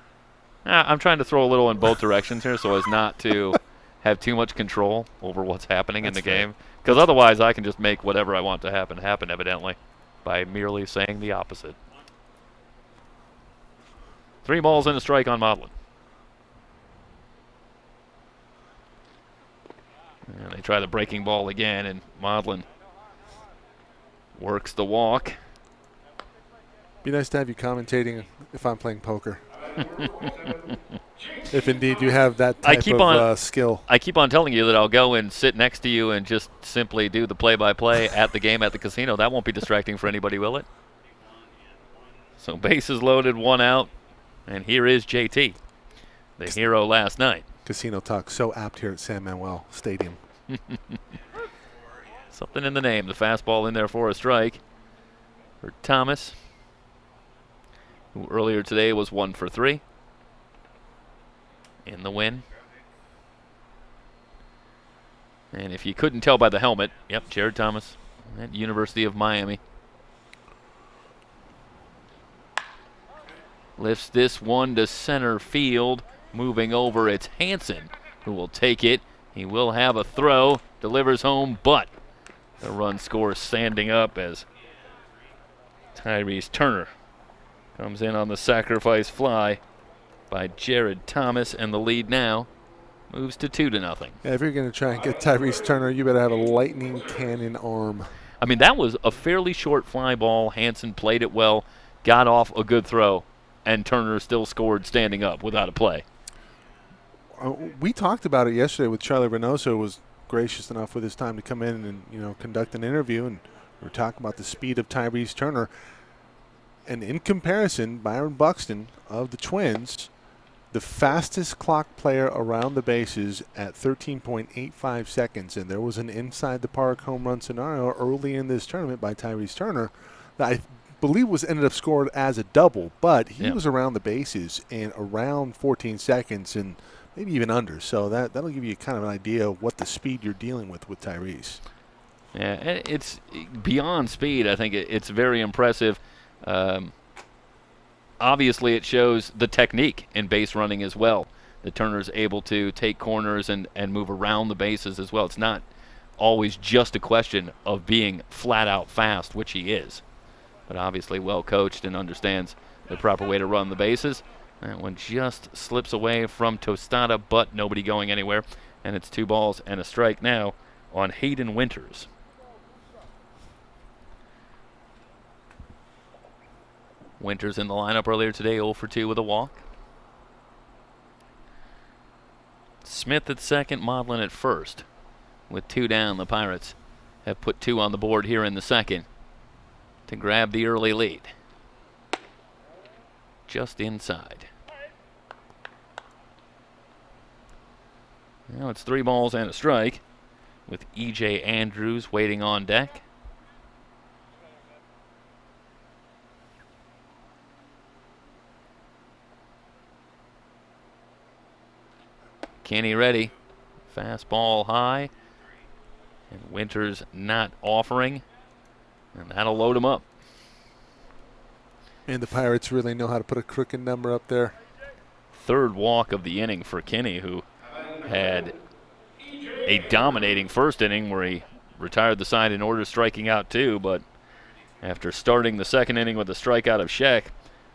I'm trying to throw a little in both directions here so as not to have too much control over what's happening in the game. Because otherwise I can just make whatever I want to happen, evidently, by merely saying the opposite. 3 balls and a strike on Maudlin. And they try the breaking ball again, and Maudlin works the walk. Be nice to have you commentating if I'm playing poker. If indeed you have that type of skill. I keep on telling you that I'll go and sit next to you and just simply do the play-by-play at the game at the casino. That won't be distracting for anybody, will it? So bases loaded, 1 out, and here is JT, the hero last night. Casino talk so apt here at San Manuel Stadium. Something in the name. The fastball in there for a strike for Thomas, who earlier today was 1 for 3 in the win. And if you couldn't tell by the helmet, yep, Jared Thomas at University of Miami. Lifts this one to center field. Moving over, it's Hansen who will take it. He will have a throw, delivers home, but the run scores standing up as Tyrese Turner comes in on the sacrifice fly by Jared Thomas, and the lead now moves to 2-0. Yeah, if you're going to try and get Tyrese Turner, you better have a lightning cannon arm. I mean, that was a fairly short fly ball. Hansen played it well, got off a good throw, and Turner still scored standing up without a play. We talked about it yesterday with Charlie Reynoso, who was gracious enough with his time to come in and conduct an interview, and we were talking about the speed of Tyrese Turner. And in comparison, Byron Buxton of the Twins, the fastest clock player around the bases at 13.85 seconds, and there was an inside the park home run scenario early in this tournament by Tyrese Turner that I believe ended up scored as a double, but he was around the bases in around 14 seconds and maybe even under. So that'll give you kind of an idea of what the speed you're dealing with Tyrese. Yeah, it's beyond speed. I think it's very impressive. Obviously, it shows the technique in base running as well. The Turner's able to take corners and move around the bases as well. It's not always just a question of being flat out fast, which he is, but obviously well coached and understands the proper way to run the bases. That one just slips away from Tostada, but nobody going anywhere, and it's 2 balls and a strike now on Hayden Winters. Winters in the lineup earlier today, 0 for 2 with a walk. Smith at second, Maudlin at first. With 2 down, the Pirates have put 2 on the board here in the second to grab the early lead. Just inside. Now it's 3 balls and a strike with E.J. Andrews waiting on deck. Kinney ready. Fastball high. And Winters not offering. And that'll load him up. And the Pirates really know how to put a crooked number up there. Third walk of the inning for Kinney, who had a dominating first inning where he retired the side in order, striking out 2, but after starting the second inning with a strikeout of Sheck,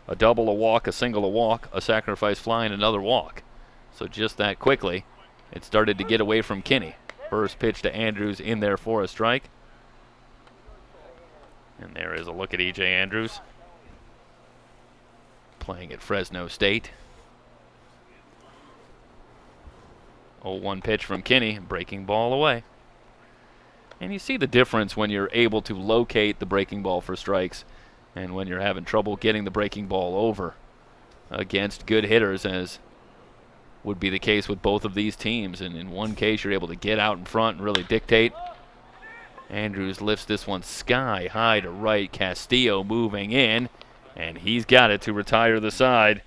a double, a walk, a single, a walk, a sacrifice fly, and another walk. So just that quickly, it started to get away from Kinney. First pitch to Andrews in there for a strike. And there is a look at E.J. Andrews, playing at Fresno State. 0-1 pitch from Kinney, breaking ball away. And you see the difference when you're able to locate the breaking ball for strikes and when you're having trouble getting the breaking ball over against good hitters, as would be the case with both of these teams. And in one case, you're able to get out in front and really dictate. Andrews lifts this one sky high to right. Castillo moving in, and he's got it to retire the side,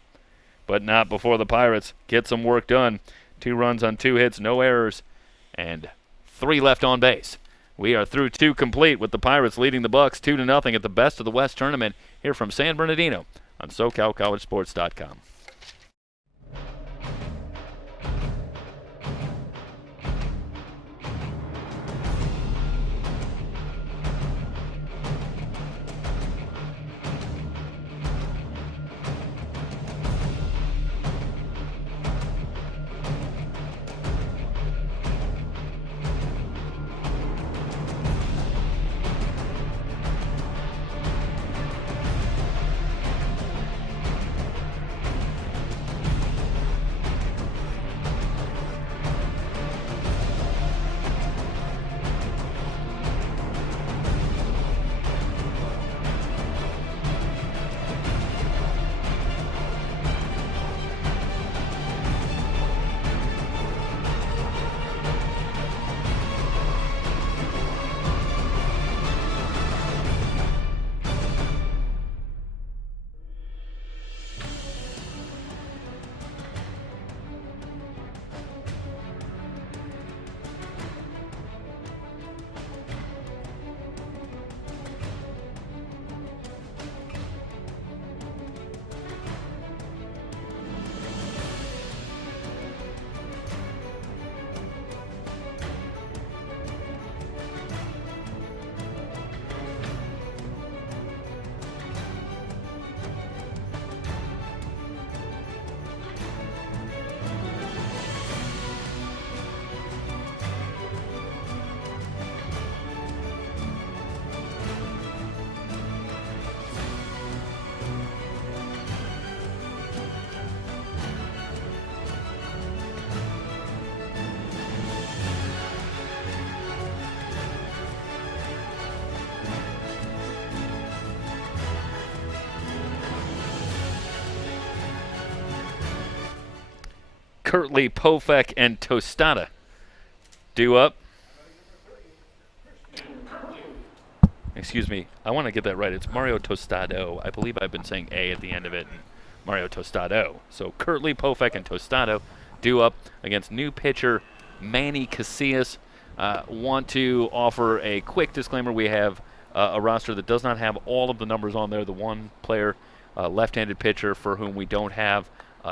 but not before the Pirates get some work done. 2 runs on 2 hits, no errors, and 3 left on base. We are through 2 complete with the Pirates leading the Bucs 2-0 at the Best of the West tournament here from San Bernardino on SoCalCollegeSports.com. Kirtley, Pofek, and Tostada due up. Excuse me, I want to get that right. It's Mario Tostado. I believe I've been saying A at the end of it. Mario Tostado. So Kirtley, Pofek, and Tostado due up against new pitcher Manny Casillas. Want to offer a quick disclaimer. We have a roster that does not have all of the numbers on there. The one player, left-handed pitcher for whom we don't have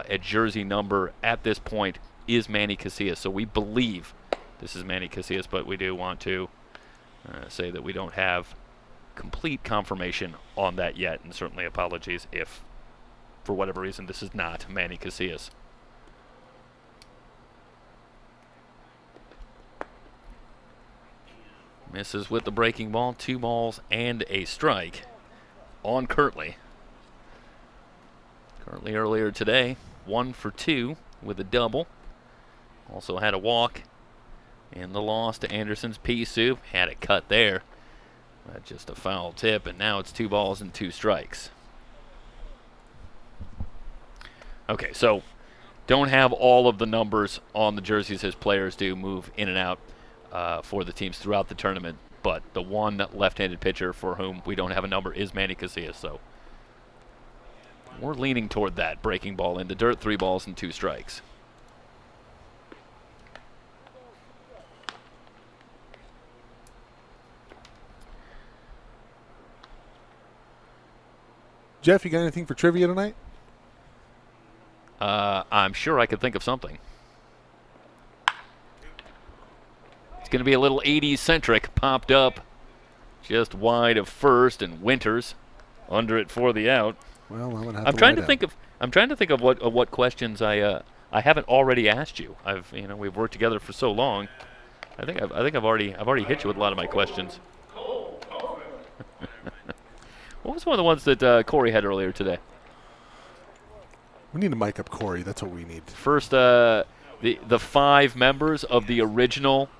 a jersey number at this point is Manny Casillas. So we believe this is Manny Casillas, but we do want to say that we don't have complete confirmation on that yet, and certainly apologies if, for whatever reason, this is not Manny Casillas. Misses with the breaking ball, 2 balls and a strike on Kirtley. Kirtley earlier today, 1 for 2 with a double. Also had a walk in the loss to Anderson's pea soup. Had it cut there. Just a foul tip, and now it's 2 balls and 2 strikes. Okay, so don't have all of the numbers on the jerseys as players do move in and out for the teams throughout the tournament, but the one left-handed pitcher for whom we don't have a number is Manny Casillas, so we're leaning toward that. Breaking ball in the dirt, 3 balls and 2 strikes. Jeff, you got anything for trivia tonight? I'm sure I could think of something. It's going to be a little 80s centric. Popped up just wide of first, and Winters under it for the out. Well, I'm gonna have I'm trying to think of. I'm trying to think of what questions I haven't already asked you. We've worked together for so long. I think I've already hit you with a lot of my questions. What was one of the ones that Corey had earlier today? We need to mic up Corey. That's what we need. First, the 5 members of the original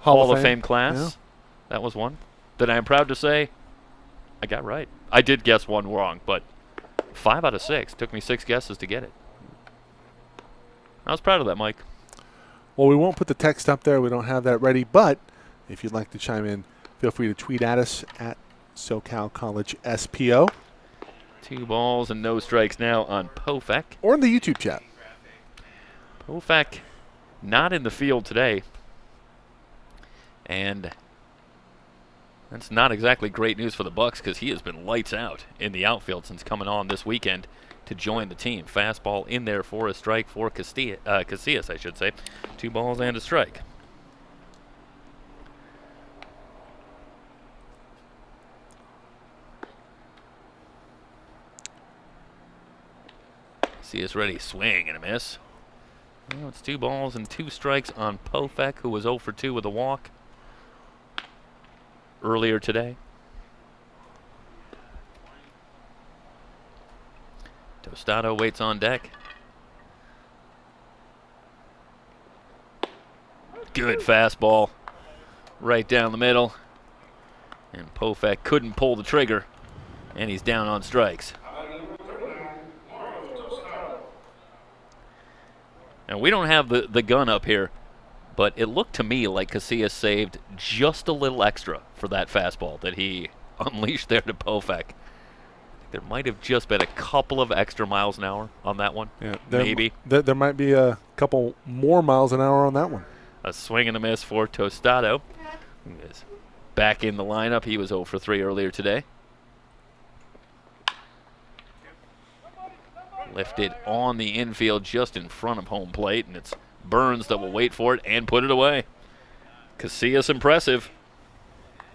Hall of Fame class. Yeah. That was one that I am proud to say I got right. I did guess one wrong, but 5 out of 6. Took me 6 guesses to get it. I was proud of that, Mike. Well, we won't put the text up there. We don't have that ready. But if you'd like to chime in, feel free to tweet at us at SoCal College SPO. 2 balls and no strikes now on Pofek. Or in the YouTube chat. Pofek not in the field today. And that's not exactly great news for the Bucs because he has been lights out in the outfield since coming on this weekend to join the team. Fastball in there for a strike for Casillas, I should say. 2 balls and a strike. Casillas ready, swing and a miss. Well, it's 2 balls and 2 strikes on Pofek, who was 0 for 2 with a walk earlier today. Tostado waits on deck. Good fastball right down the middle. And Pofek couldn't pull the trigger, and he's down on strikes. Now, we don't have the gun up here, but it looked to me like Casillas saved just a little extra for that fastball that he unleashed there to Pofek. There might have just been a couple of extra miles an hour on that one. Yeah, maybe. There might be a couple more miles an hour on that one. A swing and a miss for Tostado. He is back in the lineup. He was 0 for 3 earlier today. Lifted on the infield just in front of home plate, and it's Burns that will wait for it and put it away. Casillas impressive.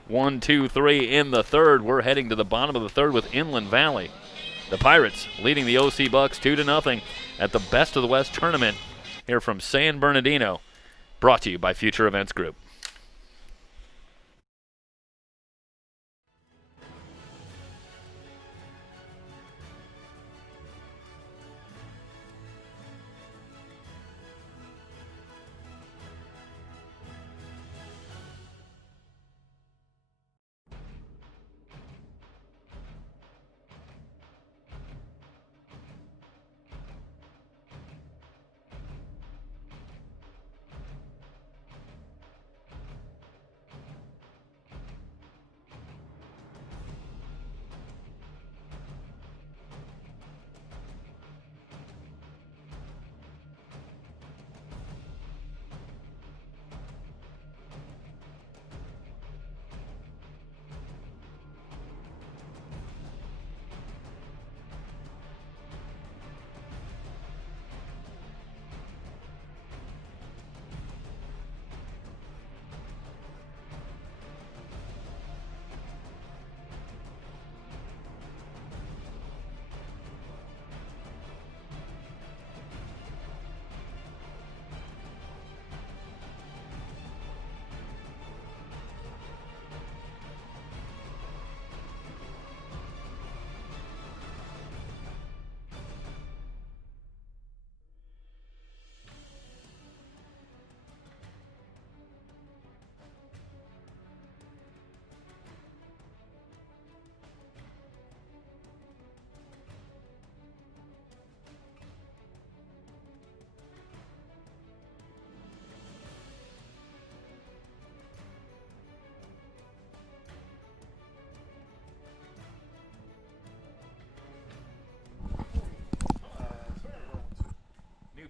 1, 2, 3 in the third. We're heading to the bottom of the third with Inland Valley. The Pirates leading the OC Bucks 2-0 at the Best of the West tournament here from San Bernardino. Brought to you by Future Events Group.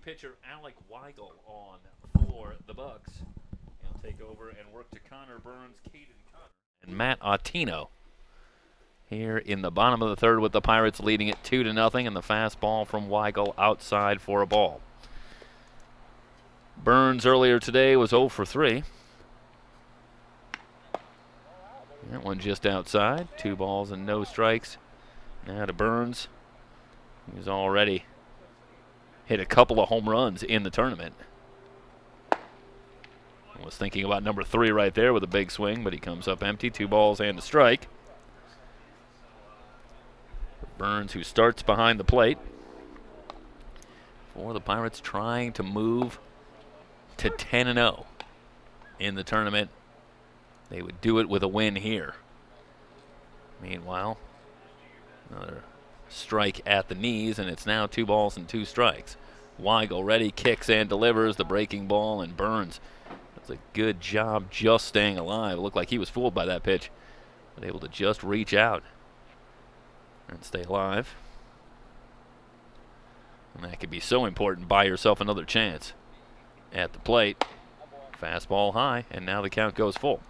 Pitcher Alec Weigel on for the Bucs. He'll take over and work to Connor Burns, Caden Connor, and Matt Ottino here in the bottom of the third with the Pirates leading it 2-0, and the fastball from Weigel outside for a ball. Burns earlier today was 0 for 3. That one just outside. 2 balls and no strikes. Now to Burns. He's already hit a couple of home runs in the tournament. I was thinking about number 3 right there with a big swing, but he comes up empty. 2 balls and a strike. Burns, who starts behind the plate. For the Pirates, trying to move to 10-0 in the tournament. They would do it with a win here. Meanwhile, another strike at the knees, and it's now 2 balls and 2 strikes. Weigel ready, kicks and delivers the breaking ball, and Burns does a good job just staying alive. It looked like he was fooled by that pitch, but able to just reach out and stay alive. And that could be so important. Buy yourself another chance at the plate. Fastball high, and now the count goes full.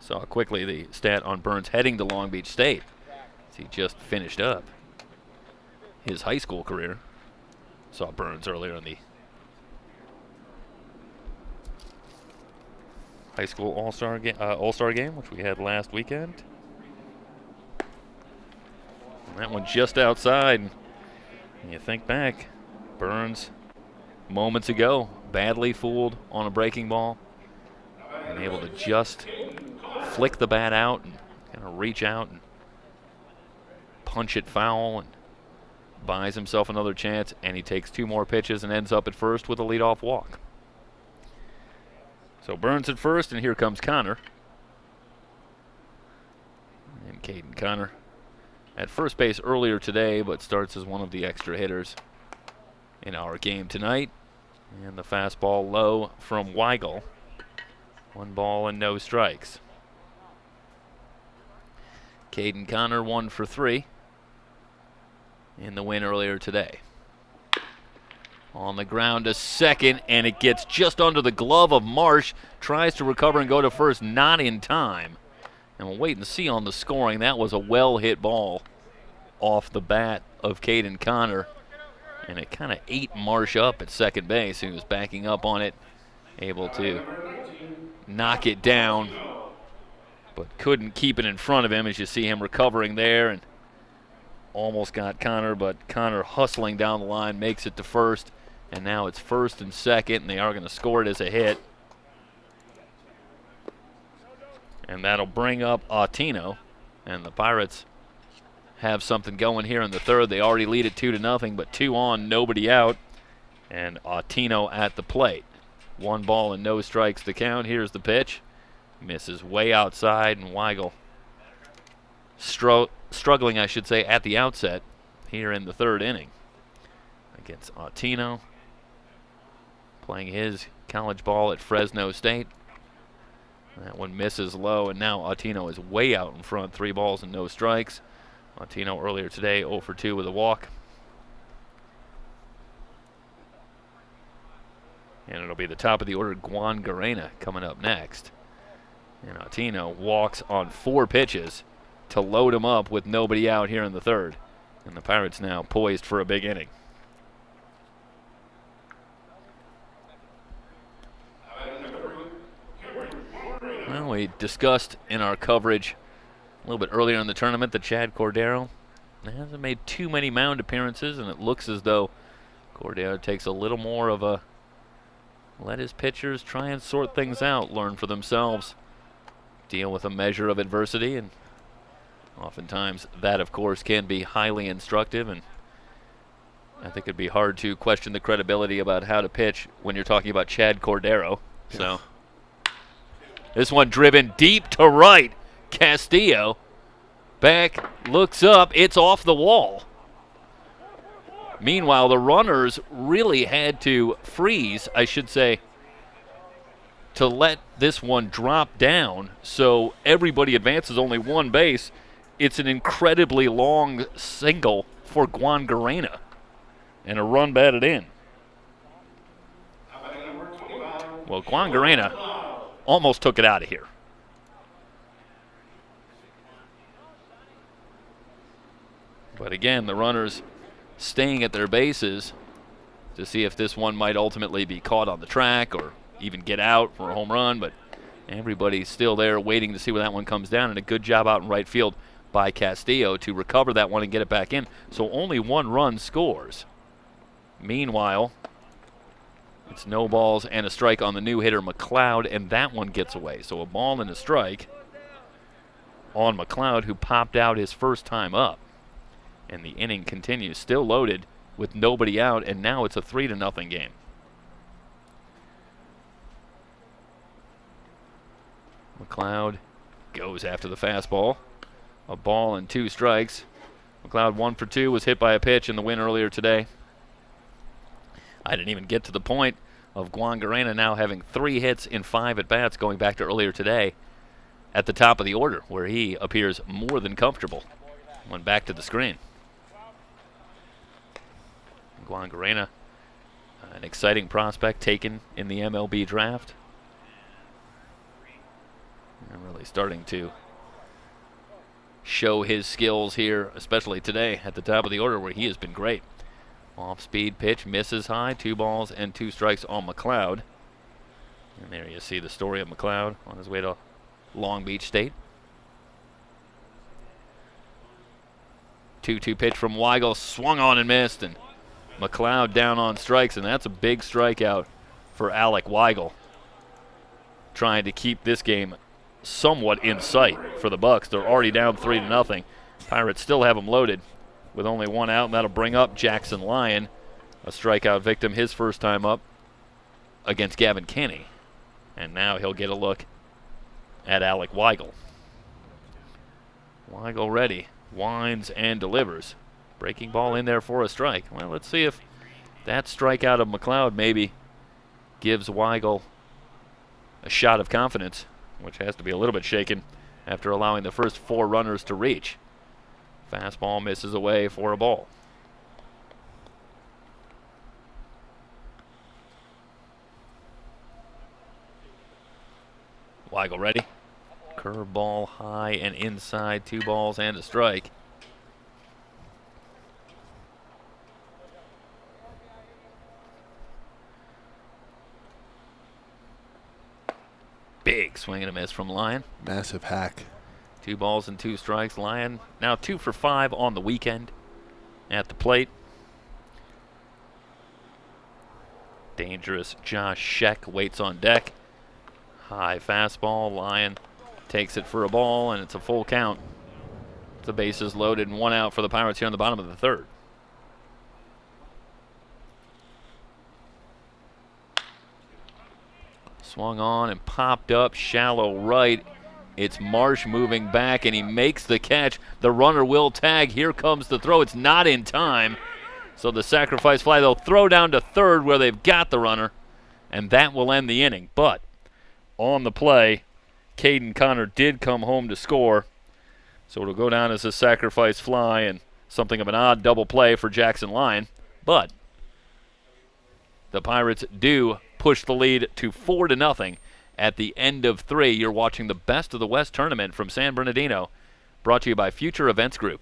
Saw quickly the stat on Burns heading to Long Beach State as he just finished up his high school career. Saw Burns earlier in the high school all-star game, which we had last weekend. And that one just outside. And you think back, Burns moments ago badly fooled on a breaking ball and able to just flick the bat out and kind of reach out and punch it foul, and buys himself another chance, and he takes 2 more pitches and ends up at first with a leadoff walk. So Burns at first, and here comes Connor. And Caden Connor at first base earlier today, but starts as one of the extra hitters in our game tonight. And the fastball low from Weigel. 1 ball and no strikes. Caden Connor 1 for 3 in the win earlier today. On the ground to second, and it gets just under the glove of Marsh. Tries to recover and go to first, not in time. And we'll wait and see on the scoring. That was a well-hit ball off the bat of Caden Connor, and it kind of ate Marsh up at second base. He was backing up on it, able to knock it down, but couldn't keep it in front of him, as you see him recovering there, and almost got Connor, but Connor hustling down the line makes it to first. And now it's first and second, and they are going to score it as a hit. And that'll bring up Autino. And the Pirates have something going here in the third. They already lead it 2-0, but 2 on, nobody out. And Autino at the plate. 1 ball and no strikes to count. Here's the pitch. Misses way outside, and Weigel struggling, I should say, at the outset here in the third inning against Autino, playing his college ball at Fresno State. That one misses low, and now Autino is way out in front. 3 balls and no strikes. Autino earlier today 0 for 2 with a walk. And it'll be the top of the order, Juan Garena, coming up next. And Autino walks on 4 pitches to load him up with nobody out here in the third. And the Pirates now poised for a big inning. Well, we discussed in our coverage a little bit earlier in the tournament that Chad Cordero hasn't made too many mound appearances, and it looks as though Cordero takes a little more of a let his pitchers try and sort things out, learn for themselves, deal with a measure of adversity, and oftentimes that, of course, can be highly instructive, and I think it'd be hard to question the credibility about how to pitch when you're talking about Chad Cordero. Yeah. So this one driven deep to right. Castillo back, looks up, it's off the wall. Meanwhile, the runners really had to freeze, I should say, to let this one drop down, so everybody advances only 1 base. It's an incredibly long single for Juan Garena, and a run batted in. Well, Guangarena almost took it out of here. But again, the runners staying at their bases to see if this one might ultimately be caught on the track or even get out for a home run. But everybody's still there waiting to see where that one comes down, and a good job out in right field by Castillo to recover that one and get it back in. So only 1 run scores. Meanwhile, it's no balls and a strike on the new hitter, McLeod, and that one gets away. So a ball and a strike on McLeod, who popped out his first time up. And the inning continues, still loaded with nobody out, and now it's a 3-0 game. McLeod goes after the fastball. A ball and 2 strikes. McLeod 1 for 2, was hit by a pitch in the win earlier today. I didn't even get to the point of Guangarena now having 3 hits in 5 at-bats going back to earlier today at the top of the order, where he appears more than comfortable. Went back to the screen. Guangarena, an exciting prospect taken in the MLB draft. And really starting to show his skills here, especially today at the top of the order, where he has been great. Off-speed pitch, misses high, 2 balls and 2 strikes on McLeod. And there you see the story of McLeod on his way to Long Beach State. 2-2 pitch from Weigel, swung on and missed, and McLeod down on strikes, and that's a big strikeout for Alec Weigel, trying to keep this game somewhat in sight for the Bucs. They're already down 3-0. Pirates still have them loaded with only 1 out, and that'll bring up Jackson Lyon, a strikeout victim his first time up against Gavin Kinney. And now he'll get a look at Alec Weigel. Weigel ready, winds and delivers. Breaking ball in there for a strike. Well, let's see if that strikeout of McLeod maybe gives Weigel a shot of confidence, which has to be a little bit shaken after allowing the first 4 runners to reach. Fastball misses away for a ball. Weigel ready. Curveball high and inside, 2 balls and a strike. Big swing and a miss from Lyon. Massive hack. 2 balls and 2 strikes. Lyon now 2 for 5 on the weekend at the plate. Dangerous Josh Scheck waits on deck. High fastball. Lyon takes it for a ball, and it's a full count. The bases loaded and 1 out for the Pirates here in the bottom of the 3rd. Swung on and popped up shallow right. It's Marsh moving back, and he makes the catch. The runner will tag. Here comes the throw. It's not in time. So the sacrifice fly, they'll throw down to 3rd where they've got the runner, and that will end the inning. But on the play, Caden Connor did come home to score. So it'll go down as a sacrifice fly and something of an odd double play for Jackson Lyon. But the Pirates do push the lead to 4-0 at the end of 3. You're watching the Best of the West tournament from San Bernardino, brought to you by Future Events Group.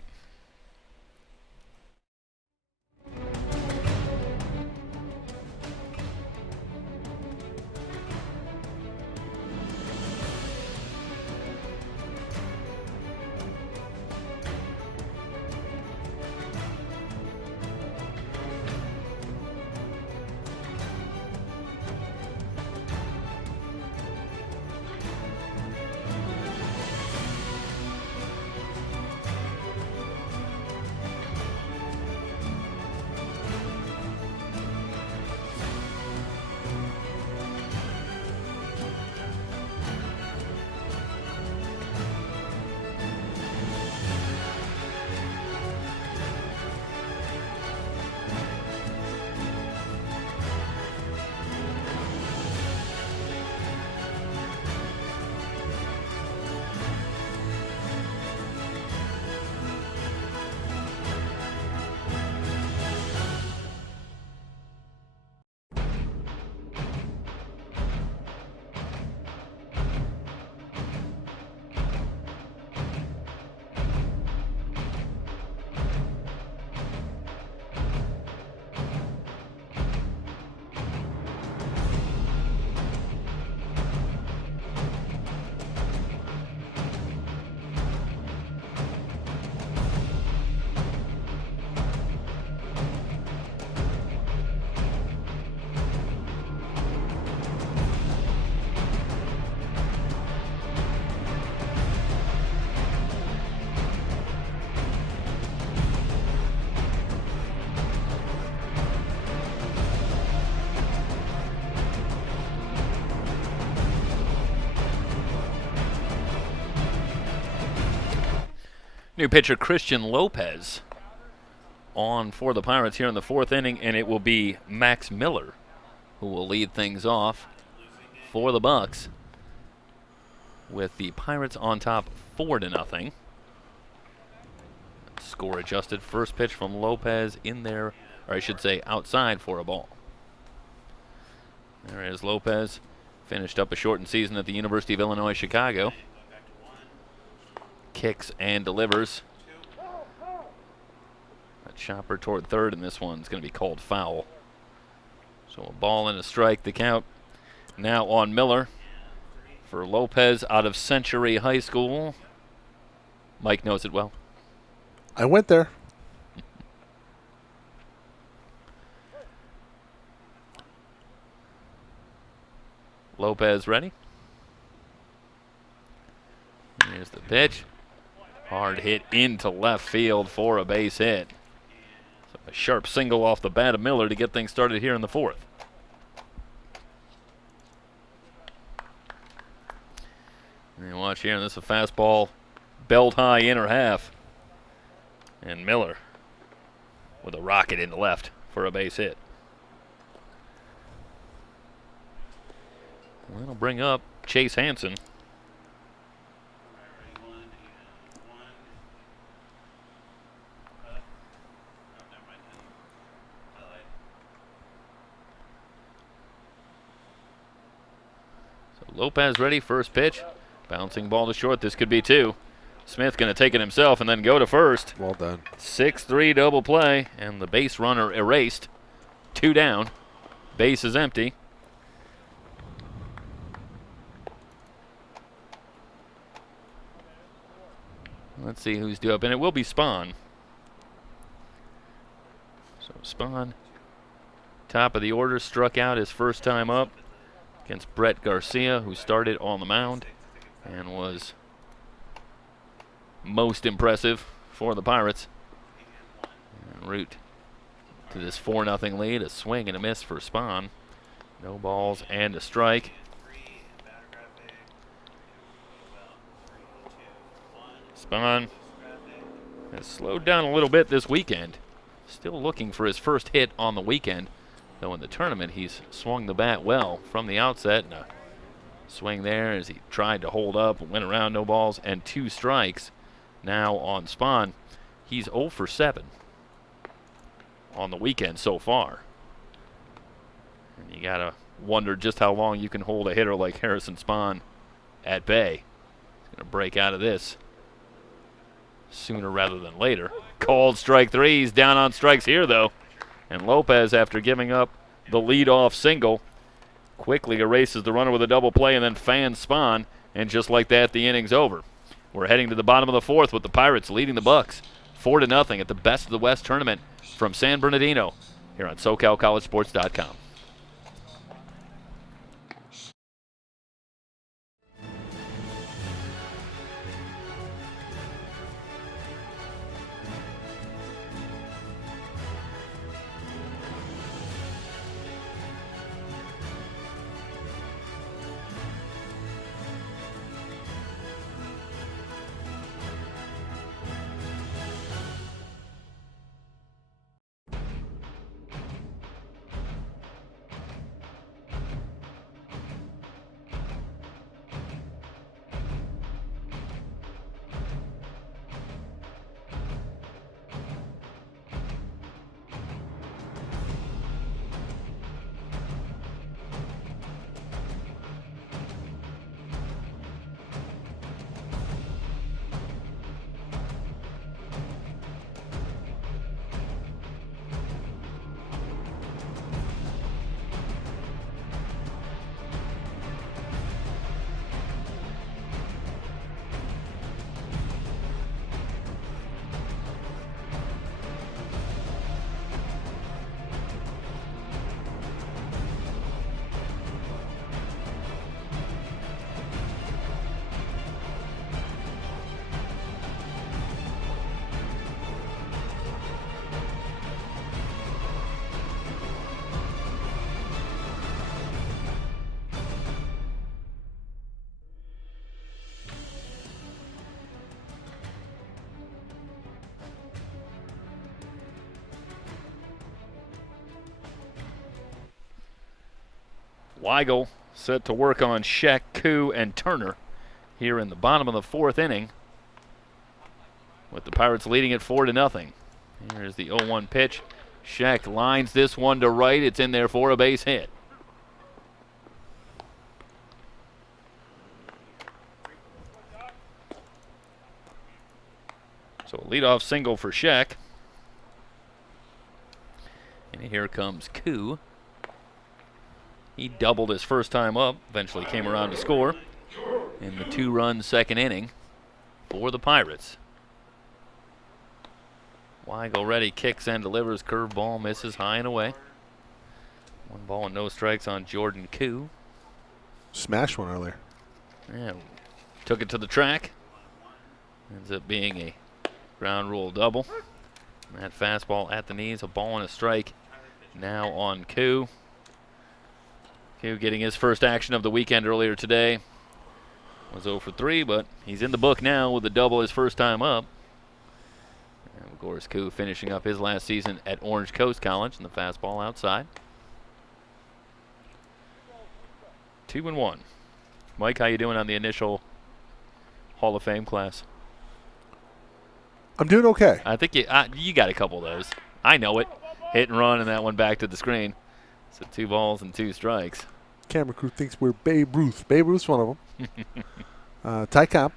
New pitcher Christian Lopez on for the Pirates here in the 4th inning, and it will be Max Miller who will lead things off for the Bucs, with the Pirates on top 4-0. Score adjusted. First pitch from Lopez in there, or I should say outside for a ball. There is Lopez. Finished up a shortened season at the University of Illinois Chicago. Kicks and delivers. A chopper toward third, and this one's going to be called foul. So a ball and a strike, the count now on Miller. For Lopez out of Century High School. Mike knows it well. I went there. Lopez ready. Here's the pitch. Hard hit into left field for a base hit. So a sharp single off the bat of Miller to get things started here in the 4th. And watch here, this is a fastball, belt high inner half. And Miller with a rocket into left for a base hit. That'll bring up Chase Hansen. So Lopez ready, first pitch. Bouncing ball to short, this could be 2. Smith going to take it himself and then go to first. Well done. 6-3 double play, and the base runner erased. 2 down. Base is empty. Let's see who's due up, and it will be Spahn. So Spahn, top of the order, struck out his first time up against Brett Garcia, who started on the mound and was most impressive for the Pirates. En route to this 4-0 lead, a swing and a miss for Spahn. No balls and a strike. Spahn has slowed down a little bit this weekend. Still looking for his first hit on the weekend, though in the tournament he's swung the bat well from the outset. And a swing there as he tried to hold up, went around, no balls and 2 strikes. Now on Spahn, he's 0 for 7 on the weekend so far. And you gotta wonder just how long you can hold a hitter like Harrison Spahn at bay. He's gonna break out of this sooner rather than later. Called strike 3. He's down on strikes here though. And Lopez, after giving up the leadoff single, quickly erases the runner with a double play and then fans Spahn, and just like that the inning's over. We're heading to the bottom of the 4th with the Pirates leading the Bucs 4-0 at the Best of the West tournament from San Bernardino here on SoCalCollegeSports.com. Weigel set to work on Scheck, Koo, and Turner here in the bottom of the 4th inning, with the Pirates leading it 4-0. Here's the 0-1 pitch. Scheck lines this one to right. It's in there for a base hit. So a leadoff single for Scheck. And here comes Koo. He doubled his first time up, eventually came around to score in the 2-run 2nd inning for the Pirates. Weigel ready, kicks and delivers. Curveball misses high and away. 1 ball and no strikes on Jordan Koo. Smashed one earlier. Yeah, took it to the track. Ends up being a ground rule double. That fastball at the knees, a ball and a strike now on Koo. Koo getting his first action of the weekend earlier today. Was 0 for 3, but he's in the book now with a double his first time up. And of course, Koo finishing up his last season at Orange Coast College, and the fastball outside. 2-1. Mike, how you doing on the initial Hall of Fame class? I'm doing okay. I think you got a couple of those. I know it. Hit and run, and that one back to the screen. So 2 balls and 2 strikes. Camera crew thinks we're Babe Ruth. Babe Ruth's one of them. Ty Cobb.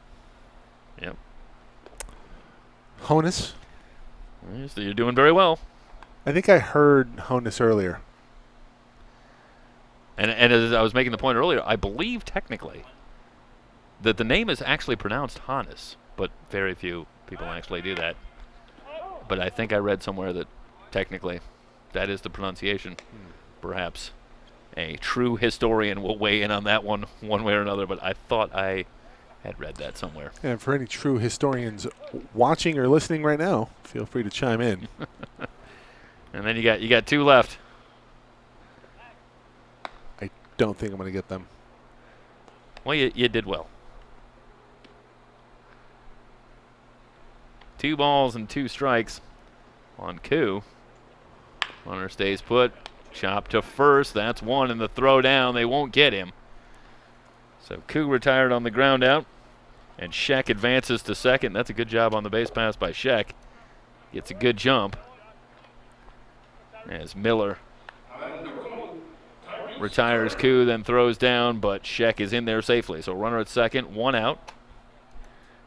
Yep. Honus. So you're doing very well. I think I heard Honus earlier. And as I was making the point earlier, I believe technically that the name is actually pronounced Honus, but very few people actually do that. But I think I read somewhere that technically that is the pronunciation. Perhaps a true historian will weigh in on that one way or another, but I thought I had read that somewhere. And for any true historians watching or listening right now, feel free to chime in. And then you got 2 left. I don't think I'm going to get them. Well, you did well. 2 balls and 2 strikes on Koo. Runner stays put. Chop to first. That's 1 in the throw down. They won't get him. So Koo retired on the ground out. And Scheck advances to second. That's a good job on the base pass by Scheck. Gets a good jump. As Miller retires Koo, then throws down, but Scheck is in there safely. So runner at second, 1 out.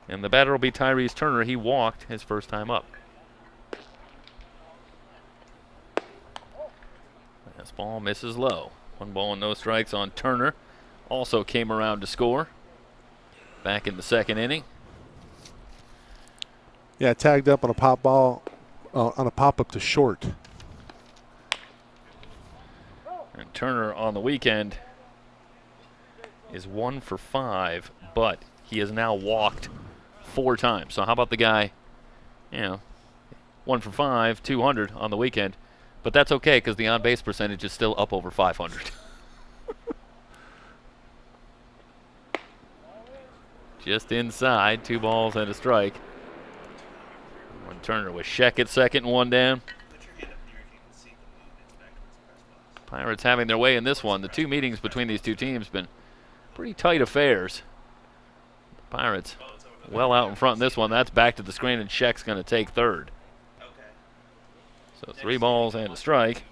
And the batter will be Tyrese Turner. He walked his first time up. Fastball misses low. 1 ball and no strikes on Turner. Also came around to score back in the 2nd inning. Yeah, tagged up on a pop ball, on a pop-up to short. And Turner on the weekend is 1 for 5, but he has now walked 4 times. So how about the guy, 1 for 5, 200 on the weekend. But that's okay because the on-base percentage is still up over 500. Just inside, 2 balls and a strike. One Turner with Scheck at second and 1 down. Pirates having their way in this one. The 2 meetings between these 2 teams been pretty tight affairs. Pirates well out in front in this one. That's back to the screen, and Scheck's going to take third. So 3 balls and a strike.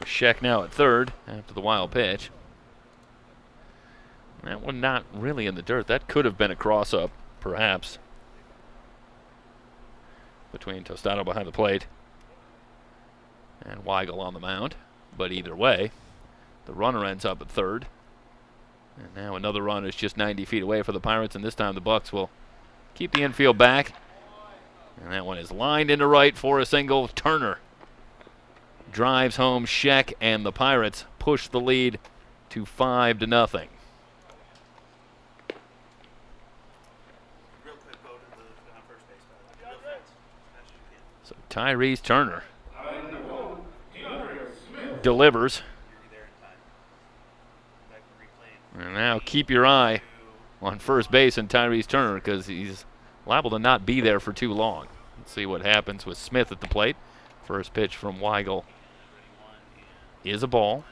Scheck now at third after the wild pitch. That one not really in the dirt. That could have been a cross-up, perhaps, between Tostado behind the plate and Weigel on the mound. But either way, the runner ends up at third. And now another run is just 90 feet away for the Pirates, and this time the Bucs will keep the infield back. And that one is lined into right for a single. Turner drives home Scheck, and the Pirates push the lead to 5-0. So Tyrese Turner delivers. And now keep your eye on first base and Tyrese Turner because he's liable to not be there for too long. Let's see what happens with Smith at the plate. First pitch from Weigel is a ball.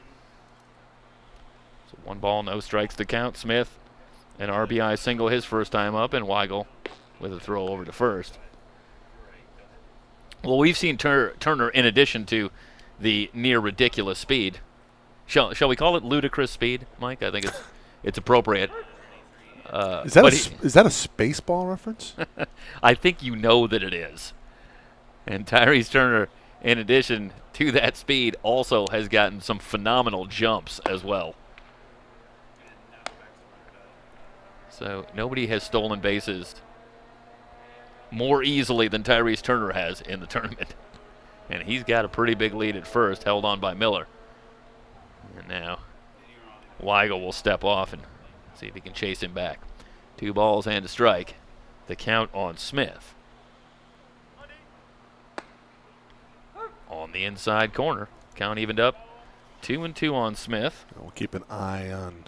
So 1 ball, no strikes to count. Smith, an RBI single his first time up, and Weigel with a throw over to first. Well, we've seen Turner, in addition to the near ridiculous speed. Shall we call it ludicrous speed, Mike? I think it's appropriate. Is that a Spaceball reference? I think you know that it is. And Tyrese Turner, in addition to that speed, also has gotten some phenomenal jumps as well. So nobody has stolen bases more easily than Tyrese Turner has in the tournament. And he's got a pretty big lead at first, held on by Miller. And now Weigel will step off and see if he can chase him back. 2 balls and a strike. The count on Smith. On the inside corner. Count evened up. 2-2 on Smith. We'll keep an eye on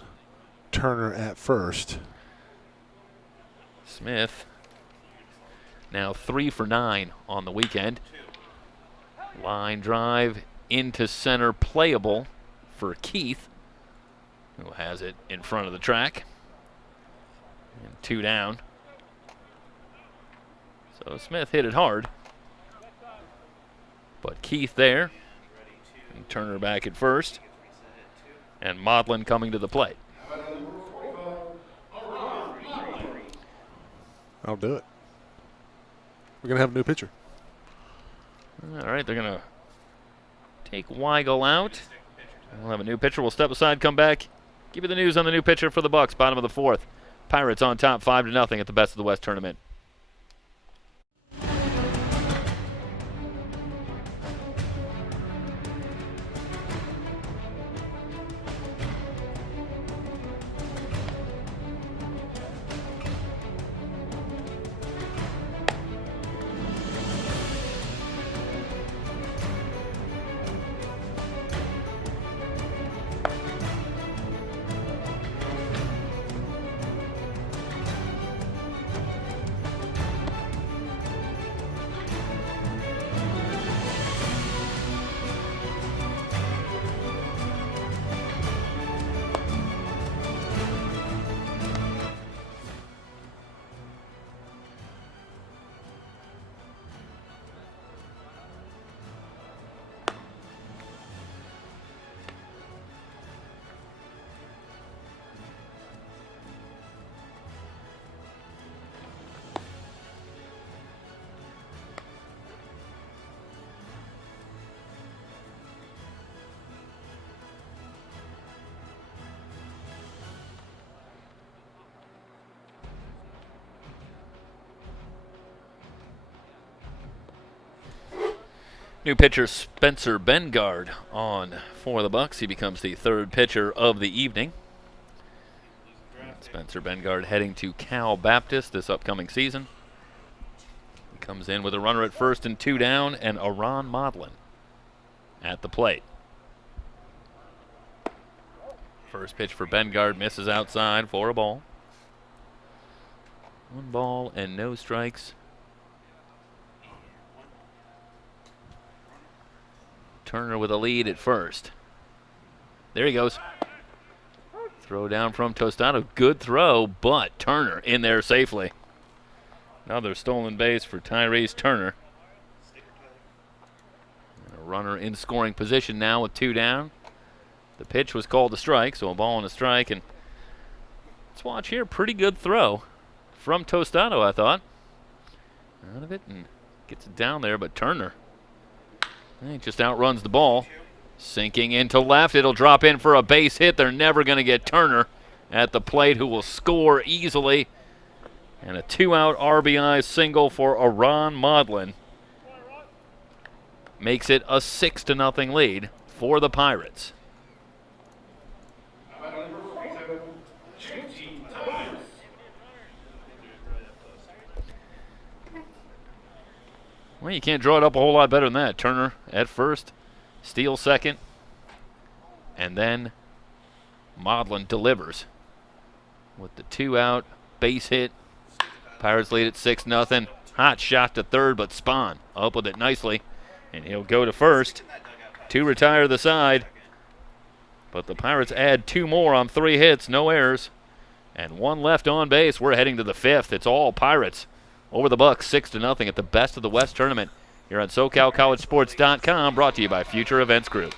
Turner at first. Smith now 3 for 9 on the weekend. Line drive into center, playable for Keith, who has it in front of the track. And 2 down. So Smith hit it hard. But Keith there. And Turner back at first. And Modlin coming to the plate. I'll do it. We're going to have a new pitcher. All right, they're going to take Weigel out. We'll have a new pitcher. We'll step aside, come back, give you the news on the new pitcher for the Bucs. Bottom of the 4th. Pirates on top 5-0 at the Best of the West tournament. New pitcher Spencer Bengard on for the Bucs. He becomes the 3rd pitcher of the evening. Spencer Bengard heading to Cal Baptist this upcoming season. He comes in with a runner at first and 2 down, and Aron Modlin at the plate. First pitch for Bengard misses outside for a ball. 1 ball and no strikes. Turner with a lead at first. There he goes. Throw down from Tostado. Good throw, but Turner in there safely. Another stolen base for Tyrese Turner. And a runner in scoring position now with 2 down. The pitch was called a strike, so a ball and a strike. And let's watch here. Pretty good throw from Tostado, I thought. Out of it and gets it down there, but Turner, he just outruns the ball. Sinking into left. It'll drop in for a base hit. They're never going to get Turner at the plate, who will score easily. And a 2-out RBI single for Aron Modlin makes it a 6-0 lead for the Pirates. Well, you can't draw it up a whole lot better than that. Turner at first, Steele second, and then Modlin delivers with the 2-out base hit. Pirates lead at 6-0. Hot shot to third, but Spahn up with it nicely, and he'll go to first to retire the side. But the Pirates add 2 more on 3 hits, no errors, and 1 left on base. We're heading to the 5th. It's all Pirates over the Bucs, 6-0 at the Best of the West tournament here on SoCalCollegeSports.com, brought to you by Future Events Group.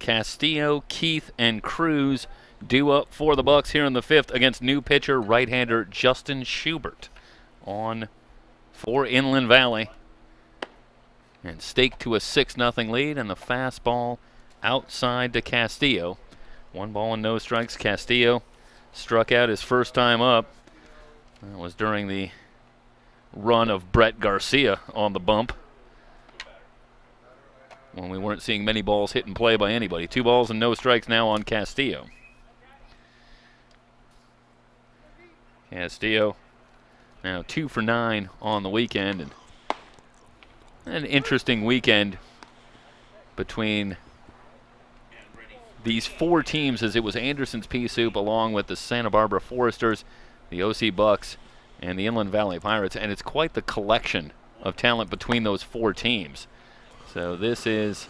Castillo, Keith, and Cruz due up for the Bucs here in the 5th against new pitcher right-hander Justin Schubert on for Inland Valley. And staked to a 6-0 lead, and the fastball outside to Castillo. 1 ball and no strikes. Castillo struck out his first time up. That was during the run of Brett Garcia on the bump, when we weren't seeing many balls hit and play by anybody. 2 balls and no strikes now on Castillo. Castillo now 2 for 9 on the weekend, and an interesting weekend between these 4 teams, as it was Anderson's Pea Soup along with the Santa Barbara Foresters, the OC Bucs, and the Inland Valley Pirates, and it's quite the collection of talent between those 4 teams. So this is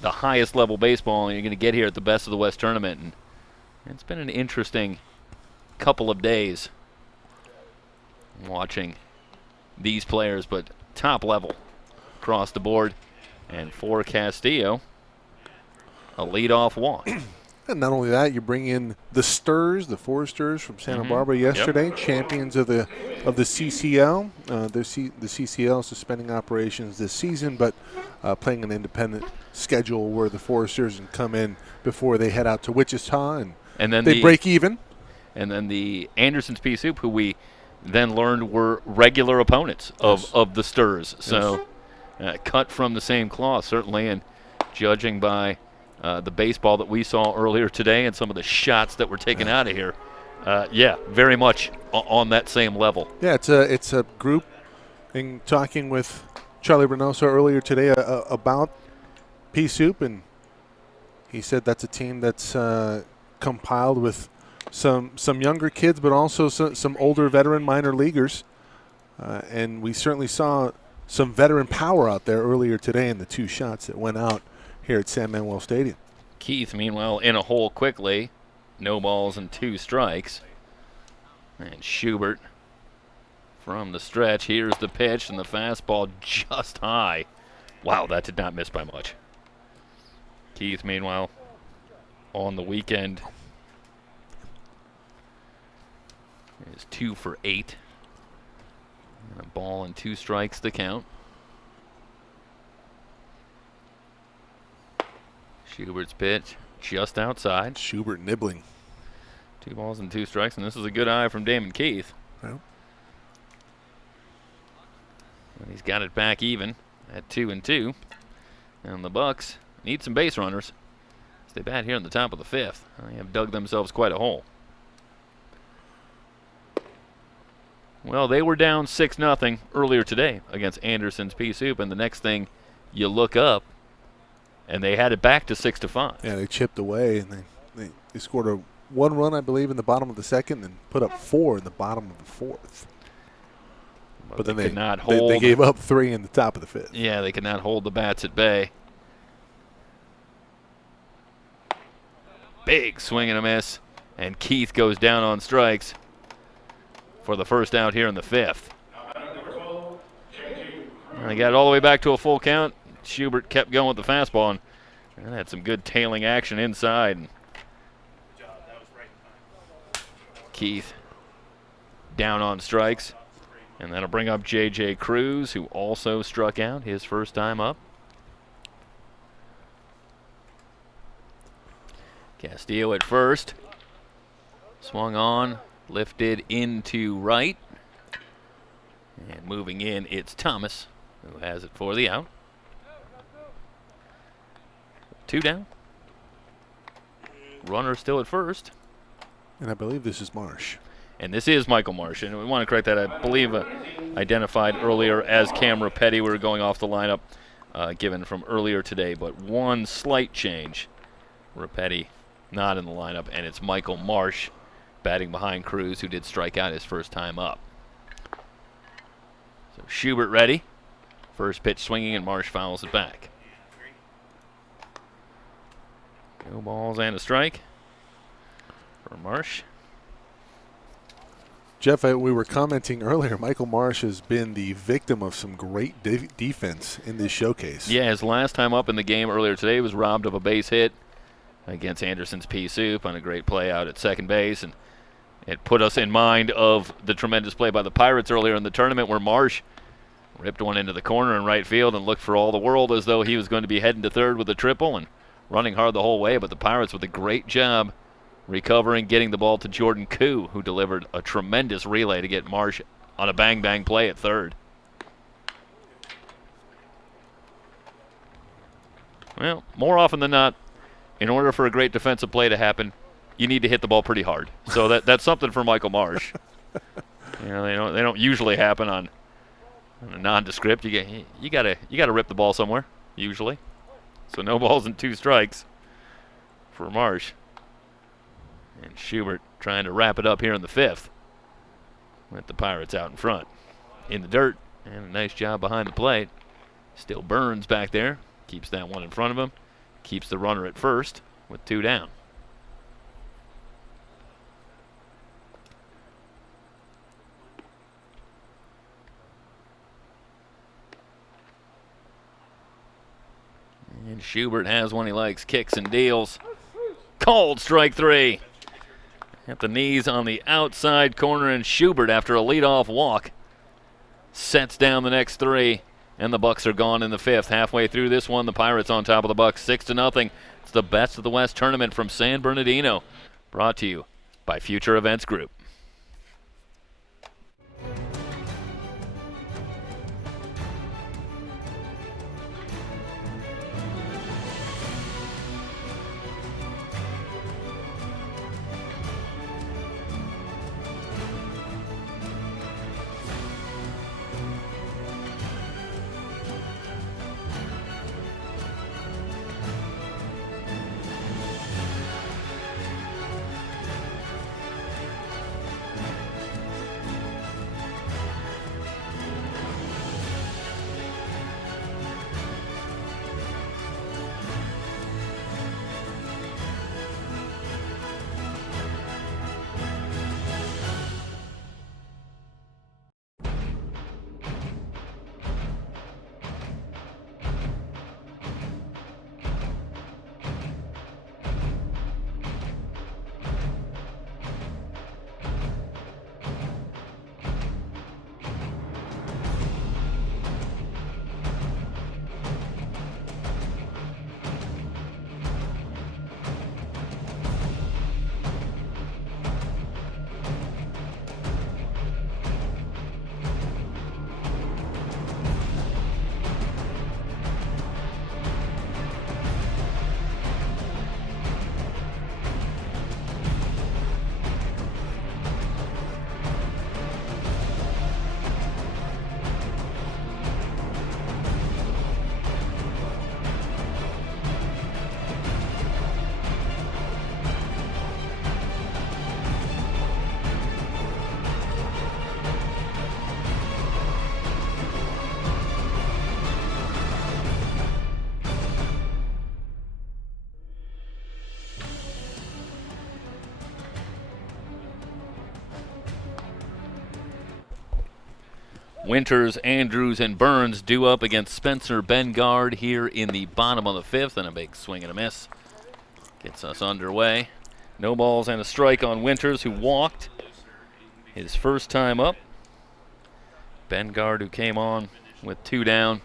the highest level baseball you're going to get here at the Best of the West tournament, and it's been an interesting couple of days watching these players, but top level across the board. And for Castillo, a leadoff walk. And not only that, you bring in the Sturs, the Foresters from Santa Barbara yesterday, champions of the CCL. The CCL suspending operations this season, but playing an independent schedule where the Foresters can come in before they head out to Wichita, and then they break even. And then the Anderson's Pea Soup, who we then learned were regular opponents of the Sturs. So cut from the same cloth, certainly, and judging by the baseball that we saw earlier today and some of the shots that were taken out of here, very much on that same level. Yeah, it's a group. In talking with Charlie Reynoso earlier today about Pea Soup, and he said that's a team that's compiled with some younger kids, but also some older veteran minor leaguers, and we certainly saw some veteran power out there earlier today in the 2 shots that went out here at San Manuel Stadium. Keith, meanwhile, in a hole quickly. No balls and 2 strikes. And Schubert from the stretch. Here's the pitch, and the fastball just high. Wow, that did not miss by much. Keith, meanwhile, on the weekend, It's 2 for 8. And a ball and 2 strikes to count. Schubert's pitch just outside. Schubert nibbling. 2 balls and 2 strikes, and this is a good eye from Damon Keith. Well. And he's got it back even at 2-2. And the Bucs need some base runners as they bat here in the top of the 5th. They have dug themselves quite a hole. Well, they were down 6-0 earlier today against Anderson's Pea Soup, and the next thing you look up, and they had it back to 6-5. Yeah, they chipped away, and they scored one run, I believe, in the bottom of the 2nd, and put up 4 in the bottom of the 4th. But then they could not hold. They gave up 3 in the top of the 5th. Yeah, they could not hold the bats at bay. Big swing and a miss, and Keith goes down on strikes for the first out here in the 5th. And they got it all the way back to a full count. Schubert kept going with the fastball and had some good tailing action inside. Keith down on strikes. And that'll bring up J.J. Cruz, who also struck out his first time up. Castillo at first. Swung on, lifted into right. And moving in, it's Thomas, who has it for the out. 2 down. Runner still at first. And I believe this is Marsh. And this is Michael Marsh. And we want to correct that. I believe identified earlier as Cam Rapetti. We were going off the lineup given from earlier today. But one slight change. Rapetti not in the lineup. And it's Michael Marsh batting behind Cruz, who did strike out his first time up. So Schubert ready. First pitch swinging, and Marsh fouls it back. 2 balls and a strike for Marsh. Jeff, we were commenting earlier, Michael Marsh has been the victim of some great defense in this showcase. Yeah, his last time up in the game earlier today was robbed of a base hit against Anderson's Pea Soup on a great play out at second base. And it put us in mind of the tremendous play by the Pirates earlier in the tournament where Marsh ripped one into the corner in right field and looked for all the world as though he was going to be heading to third with a triple and running hard the whole way. But the Pirates with a great job recovering, getting the ball to Jordan Koo, who delivered a tremendous relay to get Marsh on a bang-bang play at third. Well, more often than not, in order for a great defensive play to happen, you need to hit the ball pretty hard. So that's something for Michael Marsh. You know, they don't usually happen on a nondescript. You gotta rip the ball somewhere usually. So no balls and 2 strikes for Marsh. And Schubert trying to wrap it up here in the 5th with the Pirates out in front. In the dirt, and a nice job behind the plate. Still Burns back there. Keeps that one in front of him. Keeps the runner at first with 2 down. And Schubert has one he likes, kicks and deals. Called strike 3. At the knees on the outside corner, and Schubert, after a leadoff walk, sets down the next 3, and the Bucs are gone in the 5th. Halfway through this one, the Pirates on top of the Bucs, 6-0. It's the Best of the West tournament from San Bernardino, brought to you by Future Events Group. Winters, Andrews, and Burns due up against Spencer Bengard here in the bottom of the 5th, and a big swing and a miss gets us underway. No balls and a strike on Winters, who walked his first time up. Bengard, who came on with 2 down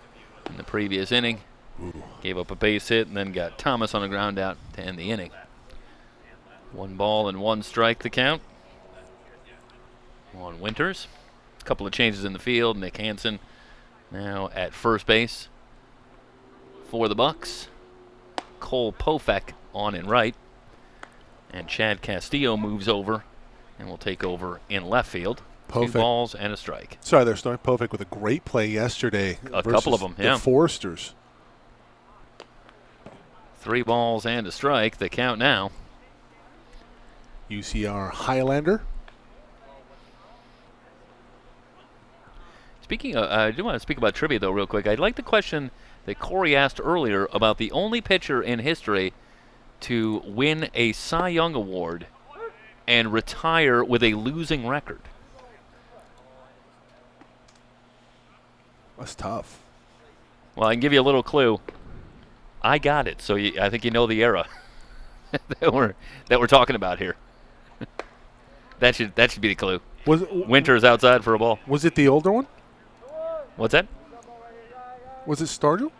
in the previous inning, gave up a base hit and then got Thomas on a ground out to end the inning. 1 ball and 1 strike the count on Winters. A couple of changes in the field. Nick Hansen now at first base for the Bucs. Cole Pofek on in right. And Chad Castillo moves over and will take over in left field. Pofek. 2 balls and a strike. Sorry, there's Snowy Pofek with a great play yesterday. A couple of them, yeah. The Foresters. 3 balls and a strike. The count now. UCR Highlander. Speaking of, I do want to speak about trivia, though, real quick. I'd like the question that Corey asked earlier about the only pitcher in history to win a Cy Young Award and retire with a losing record. That's tough. Well, I can give you a little clue. I got it, so I think you know the era that we're talking about here. that should be the clue. Winters outside for a ball. Was it the older one? What's that? Was it Stargell?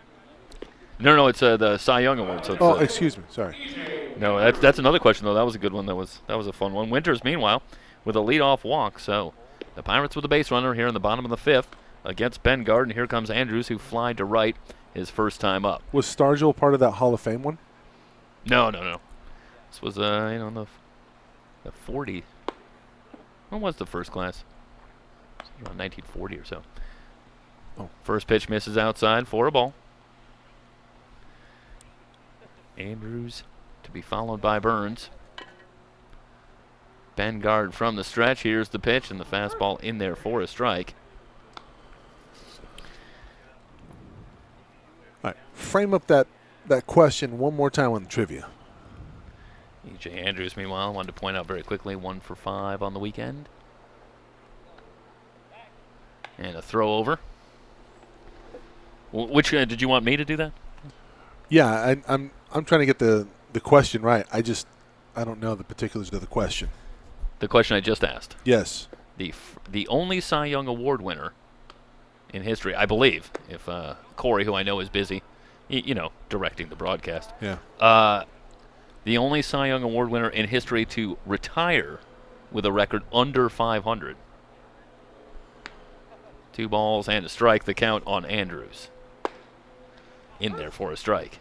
No, it's the Cy Young Award. So it's, excuse me. Sorry. No, that's another question though. That was a good one. That was a fun one. Winters, meanwhile, with a leadoff walk. So the Pirates with a base runner here in the bottom of the 5th against Bengard, and here comes Andrews, who flied to right his first time up. Was Stargell part of that Hall of Fame one? No. This was the 40. When was the first class? Around 1940 or so. Oh. First pitch misses outside for a ball. Andrews to be followed by Burns. Bengard from the stretch. Here's the pitch, and the fastball in there for a strike. All right. Frame up that question one more time on the trivia. E.J. Andrews, meanwhile, wanted to point out very quickly, 1 for 5 on the weekend. And a throw over. Which did you want me to do that? Yeah, I'm trying to get the question right. I don't know the particulars of the question. The question I just asked. Yes. The only Cy Young Award winner in history, I believe, if Corey, who I know is busy, directing the broadcast. Yeah. The only Cy Young Award winner in history to retire with a record under 500. 2 balls and a strike. The count on Andrews. In there for a strike.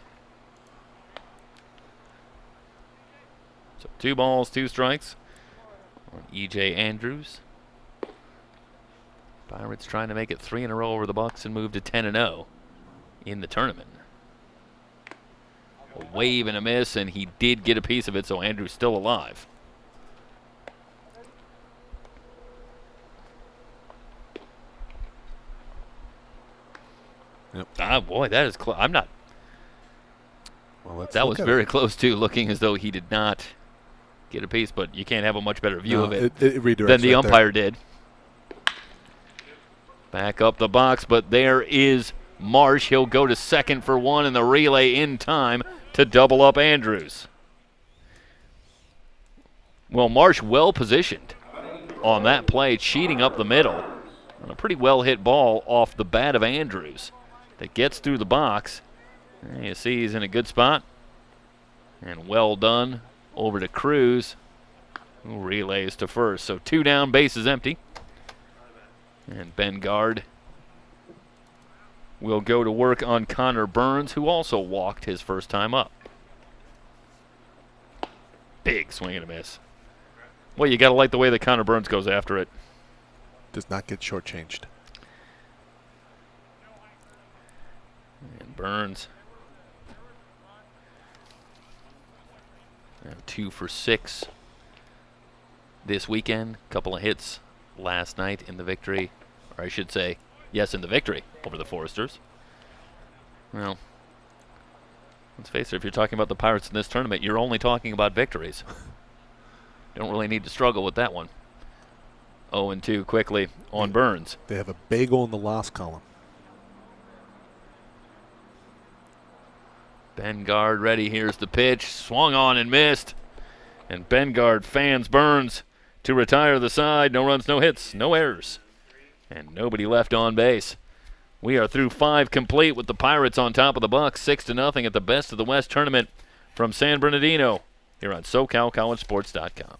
So 2 balls, 2 strikes on E.J. Andrews. Pirates trying to make it 3 in a row over the Bucs and move to 10-0 in the tournament. A wave and a miss, and he did get a piece of it, so Andrews still alive. Yep. Ah, boy, that is close. I'm not. Well, that was very close, too, looking as though he did not get a piece, but you can't have a much better view of it than the umpire did. Back up the box, but there is Marsh. He'll go to second for 1 in the relay in time to double up Andrews. Well, Marsh well positioned on that play, cheating up the middle on a pretty well hit ball off the bat of Andrews that gets through the box. And you see he's in a good spot. And well done over to Cruz, who relays to first. So 2 down, bases empty. And Bengard will go to work on Connor Burns, who also walked his first time up. Big swing and a miss. Well, you got to like the way that Connor Burns goes after it. Does not get shortchanged. And Burns. Now 2 for 6 this weekend. Couple of hits last night in the victory. Or I should say, yes, in the victory over the Foresters. Well, let's face it, if you're talking about the Pirates in this tournament, you're only talking about victories. Don't really need to struggle with that one. 0-2 quickly on Burns. They have a bagel in the loss column. Bengard ready. Here's the pitch. Swung on and missed. And Bengard fans Burns to retire the side. No runs, no hits, no errors. And nobody left on base. We are through 5 complete with the Pirates on top of the Bucs, 6-0 at the Best of the West tournament from San Bernardino here on SoCalCollegeSports.com.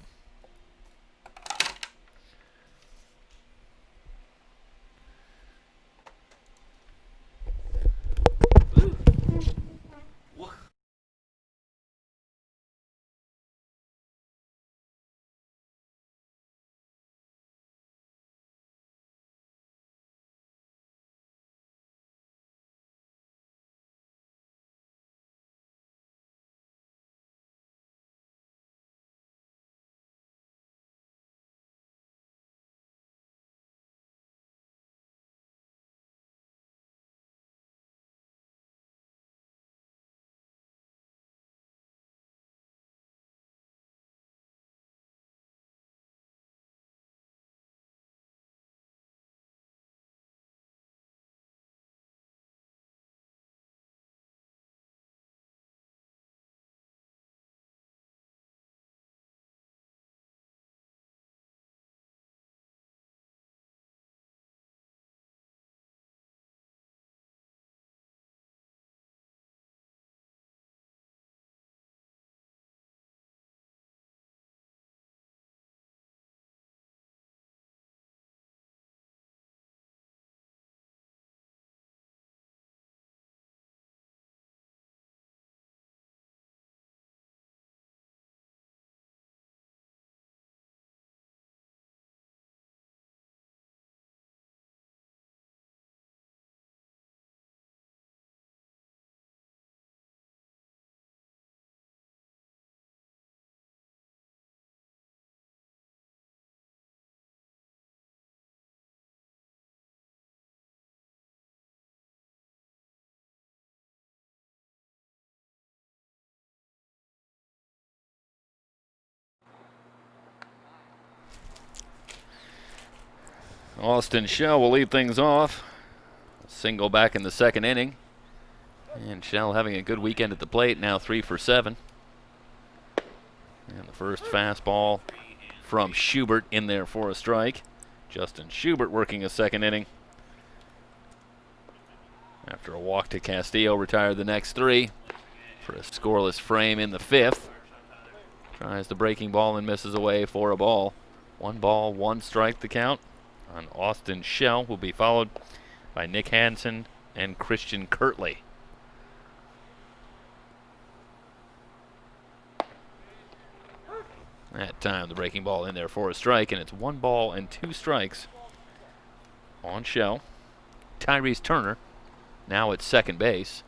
Austin Shell will lead things off. Single back in the second inning. And Shell having a good weekend at the plate, now 3 for 7. And the first fastball from Schubert in there for a strike. Justin Schubert working a second inning. After a walk to Castillo, retired the next 3 for a scoreless frame in the 5th. Tries the breaking ball and misses away for a ball. 1 ball, 1 strike the count on Austin Shell, will be followed by Nick Hansen and Christian Kirtley. That time the breaking ball in there for a strike, and it's 1 ball and 2 strikes on Shell. Tyrese Turner now at second base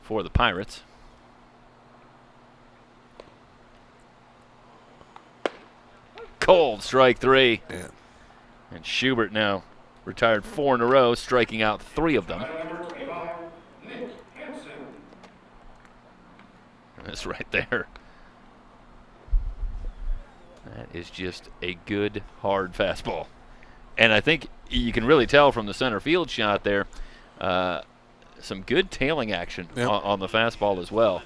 for the Pirates. Cold strike 3. Yeah. And Schubert now retired 4 in a row, striking out 3 of them. That's right there. That is just a good, hard fastball. And I think you can really tell from the center field shot there, some good tailing action on the fastball as well.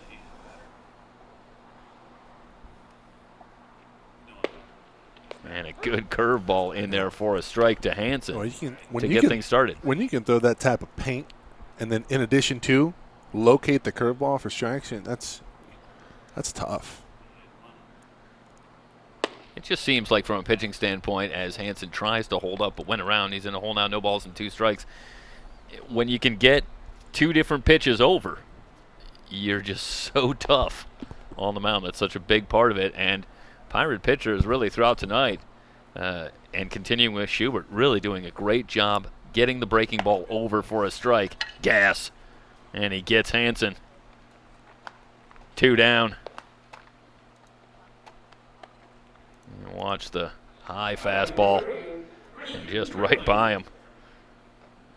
And a good curveball in there for a strike to Hansen to get things started. When you can throw that type of paint and then in addition to locate the curveball for strikes, that's tough. It just seems like from a pitching standpoint, as Hansen tries to hold up but went around, he's in a hole now, no balls and 2 strikes. When you can get 2 different pitches over, you're just so tough on the mound. That's such a big part of it. And Pirate pitchers really throughout tonight and continuing with Schubert, really doing a great job getting the breaking ball over for a strike. Gas. And he gets Hansen. 2 down. And watch the high fastball and just right by him.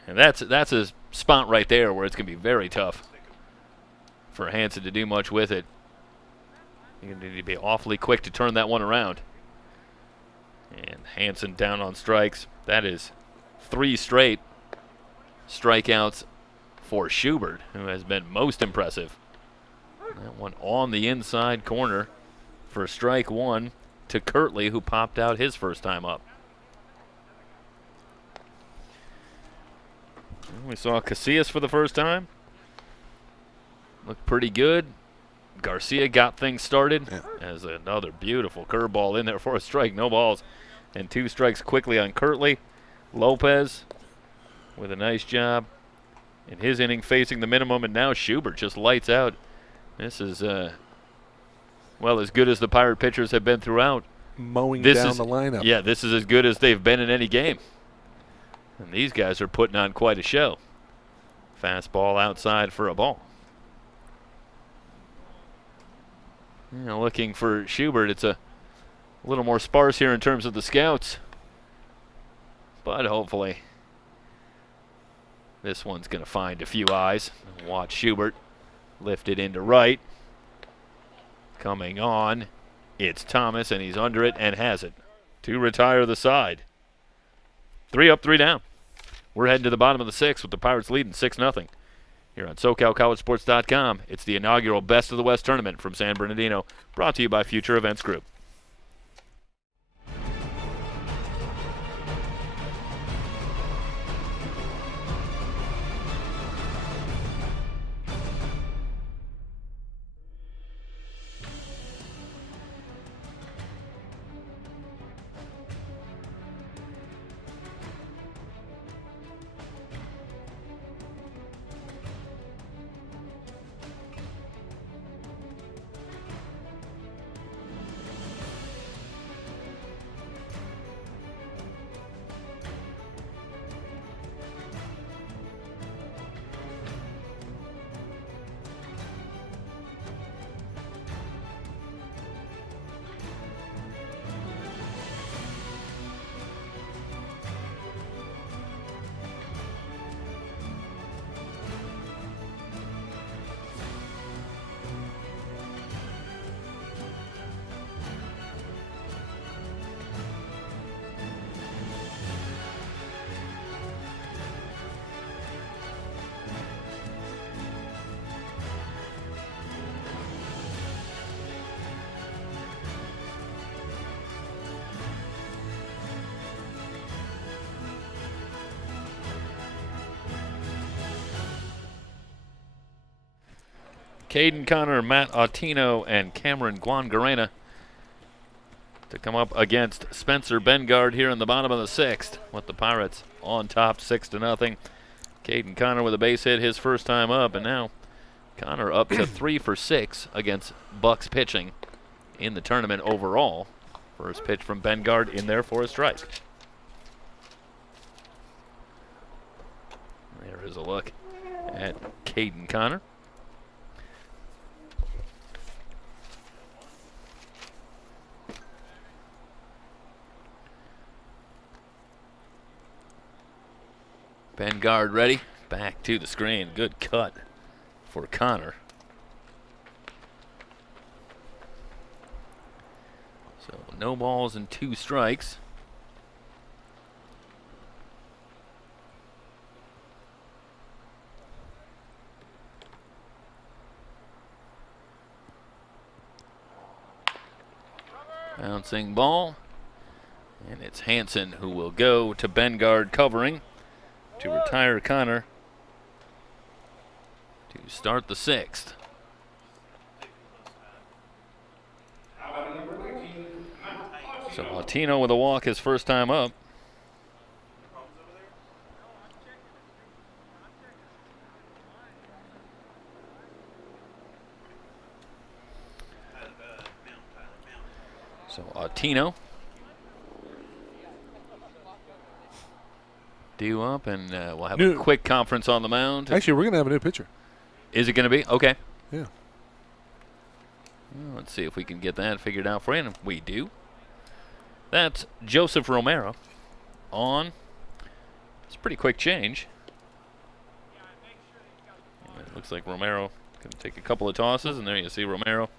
And that's a spot right there where it's going to be very tough for Hansen to do much with it. You need to be awfully quick to turn that one around. And Hansen down on strikes. That is 3 straight strikeouts for Schubert, who has been most impressive. That one on the inside corner for strike 1 to Kirtley, who popped out his first time up. And we saw Casillas for the first time. Looked pretty good. Garcia got things started as another beautiful curveball in there for a strike. No balls and 2 strikes quickly on Kirtley. Lopez with a nice job in his inning facing the minimum, and now Schubert just lights out. This is, well, as good as the Pirate pitchers have been throughout. Mowing down the lineup. Yeah, this is as good as they've been in any game. And these guys are putting on quite a show. Fastball outside for a ball. You know, looking for Schubert, it's a little more sparse here in terms of the scouts. But hopefully this one's going to find a few eyes. Watch Schubert lift it into right. Coming on, it's Thomas, and he's under it and has it to retire the side. 3 up, 3 down. We're heading to the bottom of the 6th with the Pirates leading 6-0. Here on SoCalCollegeSports.com, it's the inaugural Best of the West tournament from San Bernardino, brought to you by Future Events Group. Caden Connor, Matt Autino, and Cameron Guangarena to come up against Spencer Bengard here in the bottom of the 6th with the Pirates on top 6-0. Caden Connor with a base hit his first time up, and now Connor up to 3 for 6 against Bucs pitching in the tournament overall. First pitch from Bengard in there for a strike. There is a look at Caden Connor. Bengard ready, back to the screen. Good cut for Connor. So no balls and 2 strikes. Bouncing ball, and it's Hansen who will go to Bengard covering to retire Connor to start the 6th. So Latino with a walk his first time up. So Latino due up, and we'll have a quick conference on the mound. Actually, we're going to have a new pitcher. Is it going to be? Okay. Yeah. Well, let's see if we can get that figured out for you, and we do. That's Joseph Romero on. It's a pretty quick change. And it looks like Romero can take a couple of tosses, and there you see Romero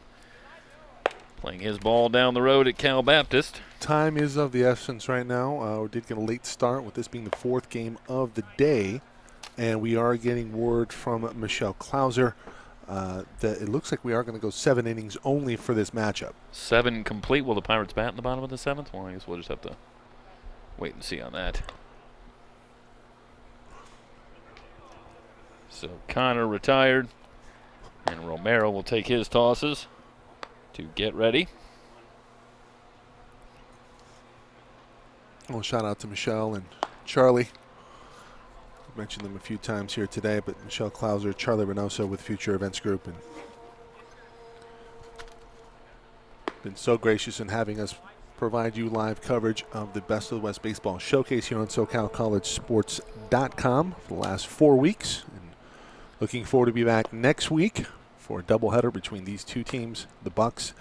Playing his ball down the road at Cal Baptist. Time is of the essence right now. We did get a late start with this being the 4th game of the day. And we are getting word from Michelle Clauser that it looks like we are going to go 7 innings only for this matchup. 7 complete. Will the Pirates bat in the bottom of the 7th? Well, I guess we'll just have to wait and see on that. So Connor retired, and Romero will take his tosses to get ready. Well, shout out to Michelle and Charlie. I've mentioned them a few times here today, but Michelle Clauser, Charlie Reynoso with Future Events Group, and been so gracious in having us provide you live coverage of the Best of the West Baseball Showcase here on SoCalCollegeSports.com for the last 4 weeks. And looking forward to be back next week for a doubleheader between these two teams, the Bucs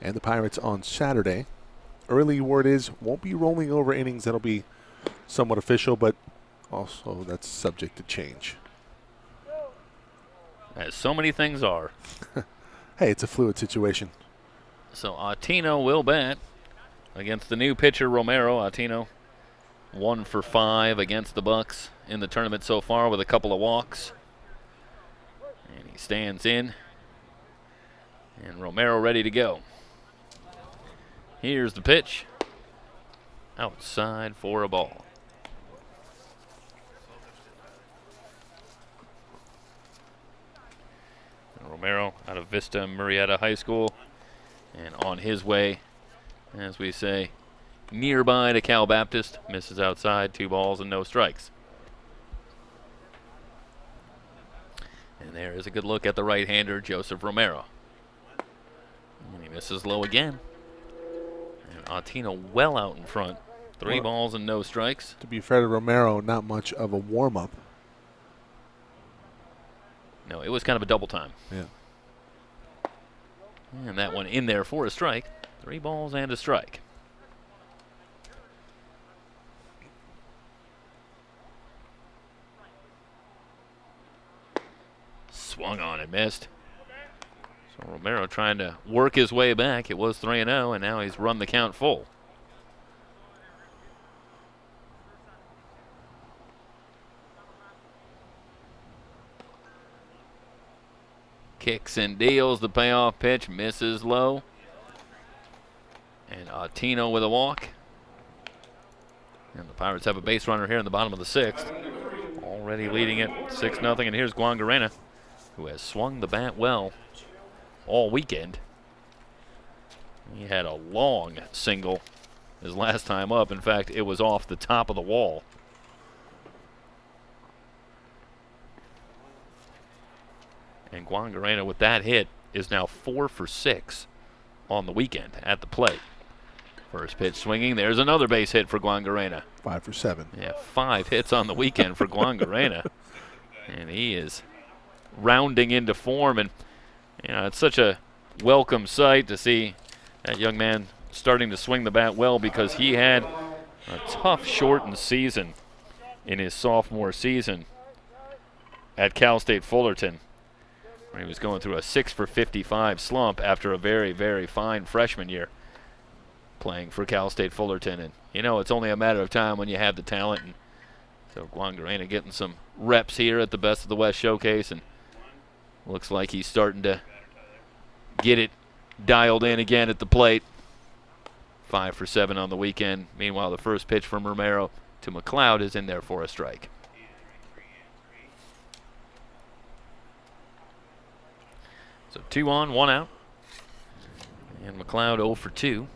and the Pirates, on Saturday. Early word is won't be rolling over innings. That'll be somewhat official, but also that's subject to change. As so many things are. Hey, it's a fluid situation. So Attino will bat against the new pitcher Romero. Attino 1 for 5 against the Bucs in the tournament so far with a couple of walks. And he stands in. And Romero ready to go. Here's the pitch. Outside for a ball. And Romero out of Vista Murrieta High School. And on his way, as we say, nearby to Cal Baptist. Misses outside, 2 balls and no strikes. And there is a good look at the right-hander, Joseph Romero. And he misses low again. And Attino well out in front. 3 balls and no strikes. To be fair to Romero, not much of a warm-up. No, it was kind of a double time. Yeah. And that one in there for a strike. 3 balls and a strike. Swung on and missed. So Romero trying to work his way back. It was 3-0, and now he's run the count full. Kicks and deals the payoff pitch, misses low. And Attino with a walk. And the Pirates have a base runner here in the bottom of the 6th. Already leading it 6-0, and here's Guangarena, who has swung the bat well all weekend. He had a long single his last time up. In fact, it was off the top of the wall. And Guangarena with that hit is now 4 for 6 on the weekend at the plate. First pitch swinging. There's another base hit for Guangarena. 5 for 7. Yeah, 5 hits on the weekend for Guangarena. And he is rounding into form. And, you know, it's such a welcome sight to see that young man starting to swing the bat well, because he had a tough shortened season in his sophomore season at Cal State Fullerton. He was going through a 6 for 55 slump after a very, very fine freshman year playing for Cal State Fullerton. And, you know, it's only a matter of time when you have the talent. And so Guangarena getting some reps here at the Best of the West Showcase, and looks like he's starting to get it dialed in again at the plate. 5 for 7 on the weekend. Meanwhile, the first pitch from Romero to McLeod is in there for a strike. So 2 on, 1 out. And McLeod 0 for 2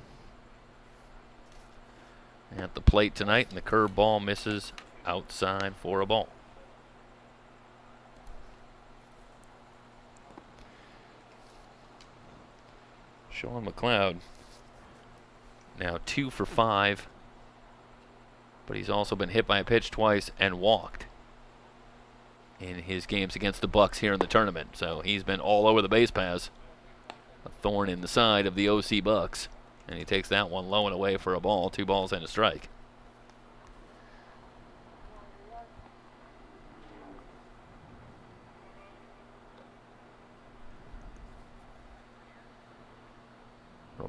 at the plate tonight, and the curve ball misses outside for a ball. Sean McLeod now 2 for 5, but he's also been hit by a pitch twice and walked in his games against the Bucs here in the tournament. So he's been all over the base paths. A thorn in the side of the OC Bucs. And he takes that one low and away for a ball. 2 balls and a strike.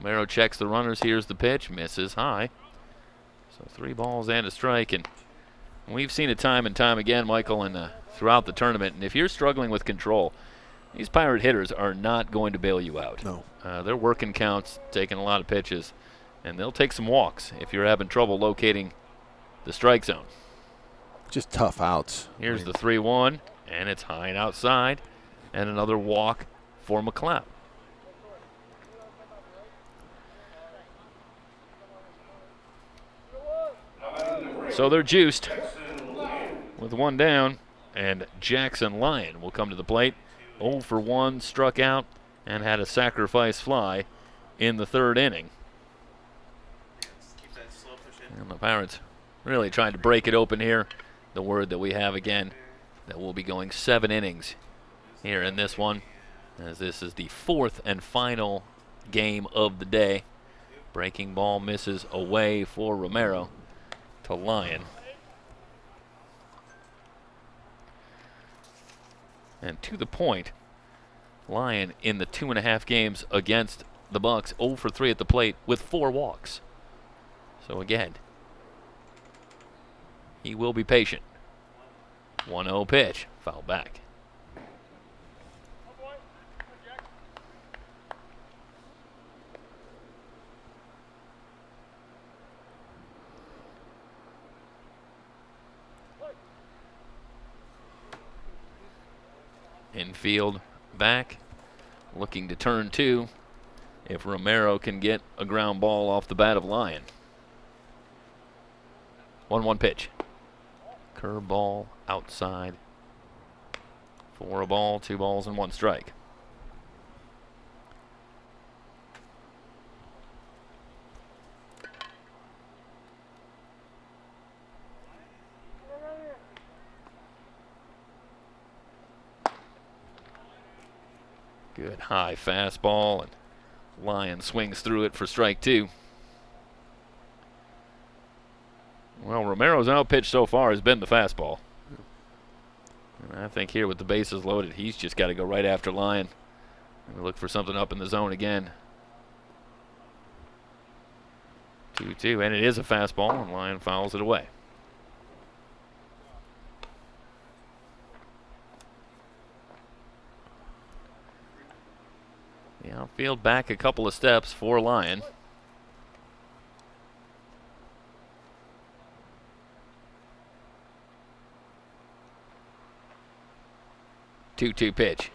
Romero checks the runners. Here's the pitch. Misses high. So 3 balls and a strike. And we've seen it time and time again, Michael, and throughout the tournament. And if you're struggling with control, these Pirate hitters are not going to bail you out. No. They're working counts, taking a lot of pitches, and they'll take some walks if you're having trouble locating the strike zone. Just tough outs. Here's the 3-1, and it's high and outside, and another walk for McLeod. So they're juiced with 1 down, and Jackson Lyon will come to the plate. 0 for 1, struck out, and had a sacrifice fly in the 3rd inning. And the Pirates really trying to break it open here. The word that we have again that we'll be going 7 innings here in this one, as this is the 4th and final game of the day. Breaking ball misses away for Romero to Lyon. And to the point, Lyon in the 2.5 games against the Bucs, 0 for 3 at the plate with 4 walks. So again, he will be patient. 1-0 pitch, foul back. Infield back, looking to turn 2 if Romero can get a ground ball off the bat of Lyon. 1-1 pitch. Curveball outside. For a ball, 2 balls, and 1 strike. Good high fastball, and Lyon swings through it for strike 2. Well, Romero's outpitch so far has been the fastball. And I think here with the bases loaded, he's just got to go right after Lyon and look for something up in the zone again. 2-2, and it is a fastball, and Lyon fouls it away. The outfield back a couple of steps for Lyon. Two-two pitch.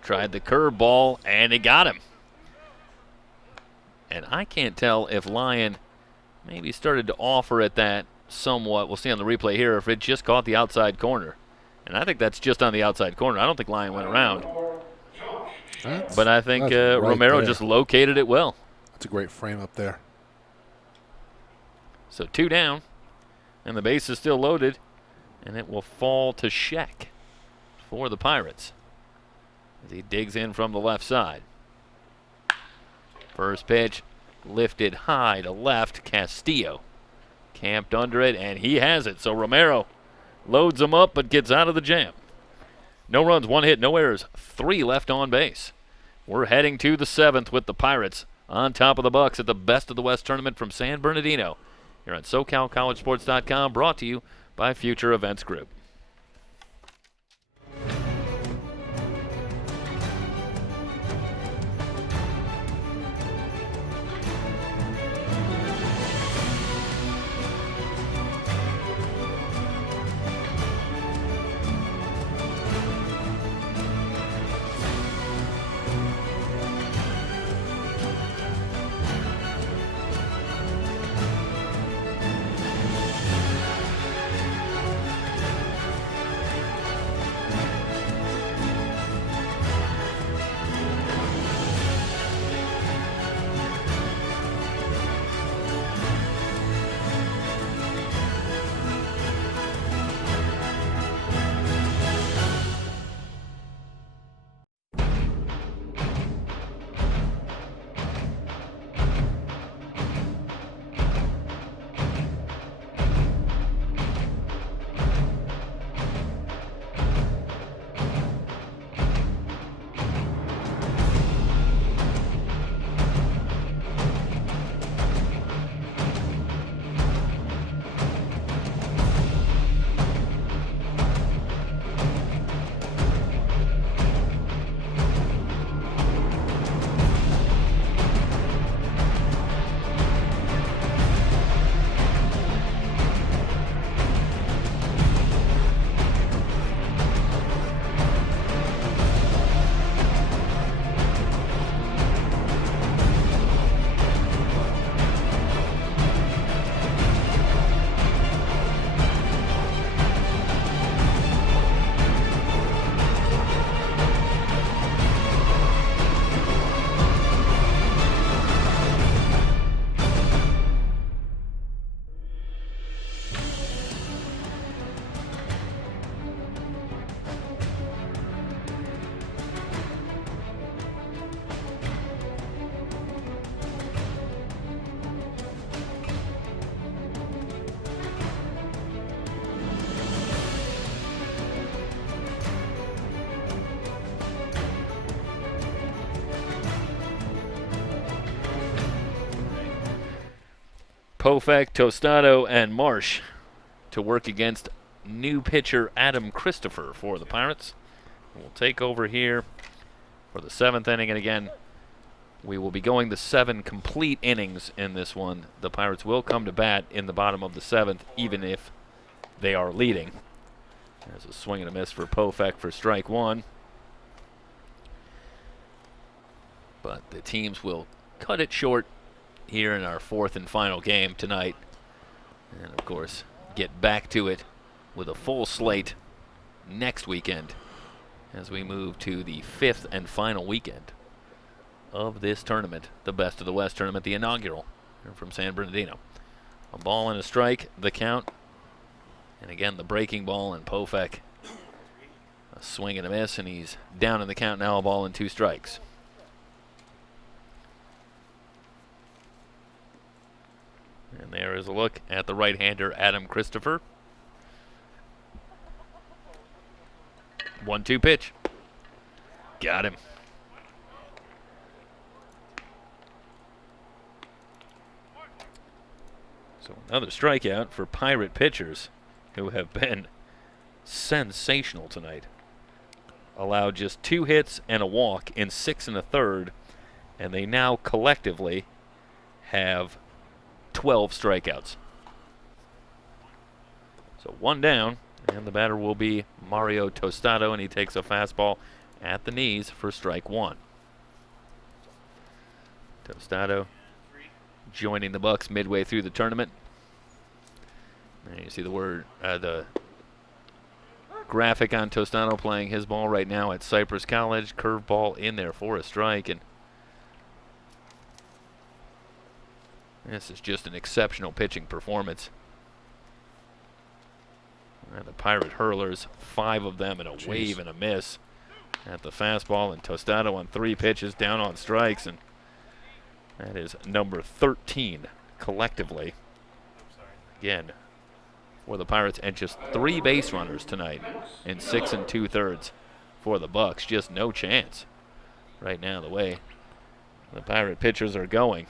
Tried the curveball, and it got him. And I can't tell if Lyon maybe started to offer at that somewhat. We'll see on the replay here if it just caught the outside corner. And I think that's just on the outside corner. I don't think Lyon went around. But I think Romero just located it well. That's a great frame up there. So 2 down, and the base is still loaded, and it will fall to Scheck for the Pirates as he digs in from the left side. First pitch lifted high to left. Castillo camped under it, and he has it. So Romero loads him up but gets out of the jam. No runs, 1 hit, no errors, 3 left on base. We're heading to the 7th with the Pirates on top of the Bucs at the Best of the West tournament from San Bernardino. Here on SoCalCollegeSports.com, brought to you by Future Events Group. Pofek, Tostado, and Marsh to work against new pitcher Adam Christopher for the Pirates. We'll take over here for the 7th inning, and again, we will be going the 7 complete innings in this one. The Pirates will come to bat in the bottom of the 7th, even if they are leading. There's a swing and a miss for Pofek for strike 1. But the teams will cut it short here in our 4th and final game tonight. And, of course, get back to it with a full slate next weekend as we move to the 5th and final weekend of this tournament, the Best of the West tournament, the inaugural from San Bernardino. A ball and a strike, the count. And again, the breaking ball, and Pofek a swing and a miss, and he's down in the count now, a ball and 2 strikes. And there is a look at the right-hander, Adam Christopher. 1-2 pitch. Got him. So another strikeout for Pirate pitchers, who have been sensational tonight. Allowed just 2 hits and a walk in 6 1/3, and they now collectively have 12 strikeouts. So 1 down, and the batter will be Mario Tostado, and he takes a fastball at the knees for strike 1. Tostado joining the Bucs midway through the tournament. And you see the graphic on Tostado playing his ball right now at Cypress College. Curveball in there for a strike, and this is just an exceptional pitching performance. And the Pirate hurlers, 5 of them, and a wave and a miss at the fastball, and Tostado on 3 pitches down on strikes, and that is number 13 collectively. Again, for the Pirates, and just 3 base runners tonight in 6 2/3 for the Bucs. Just no chance right now the way the Pirate pitchers are going.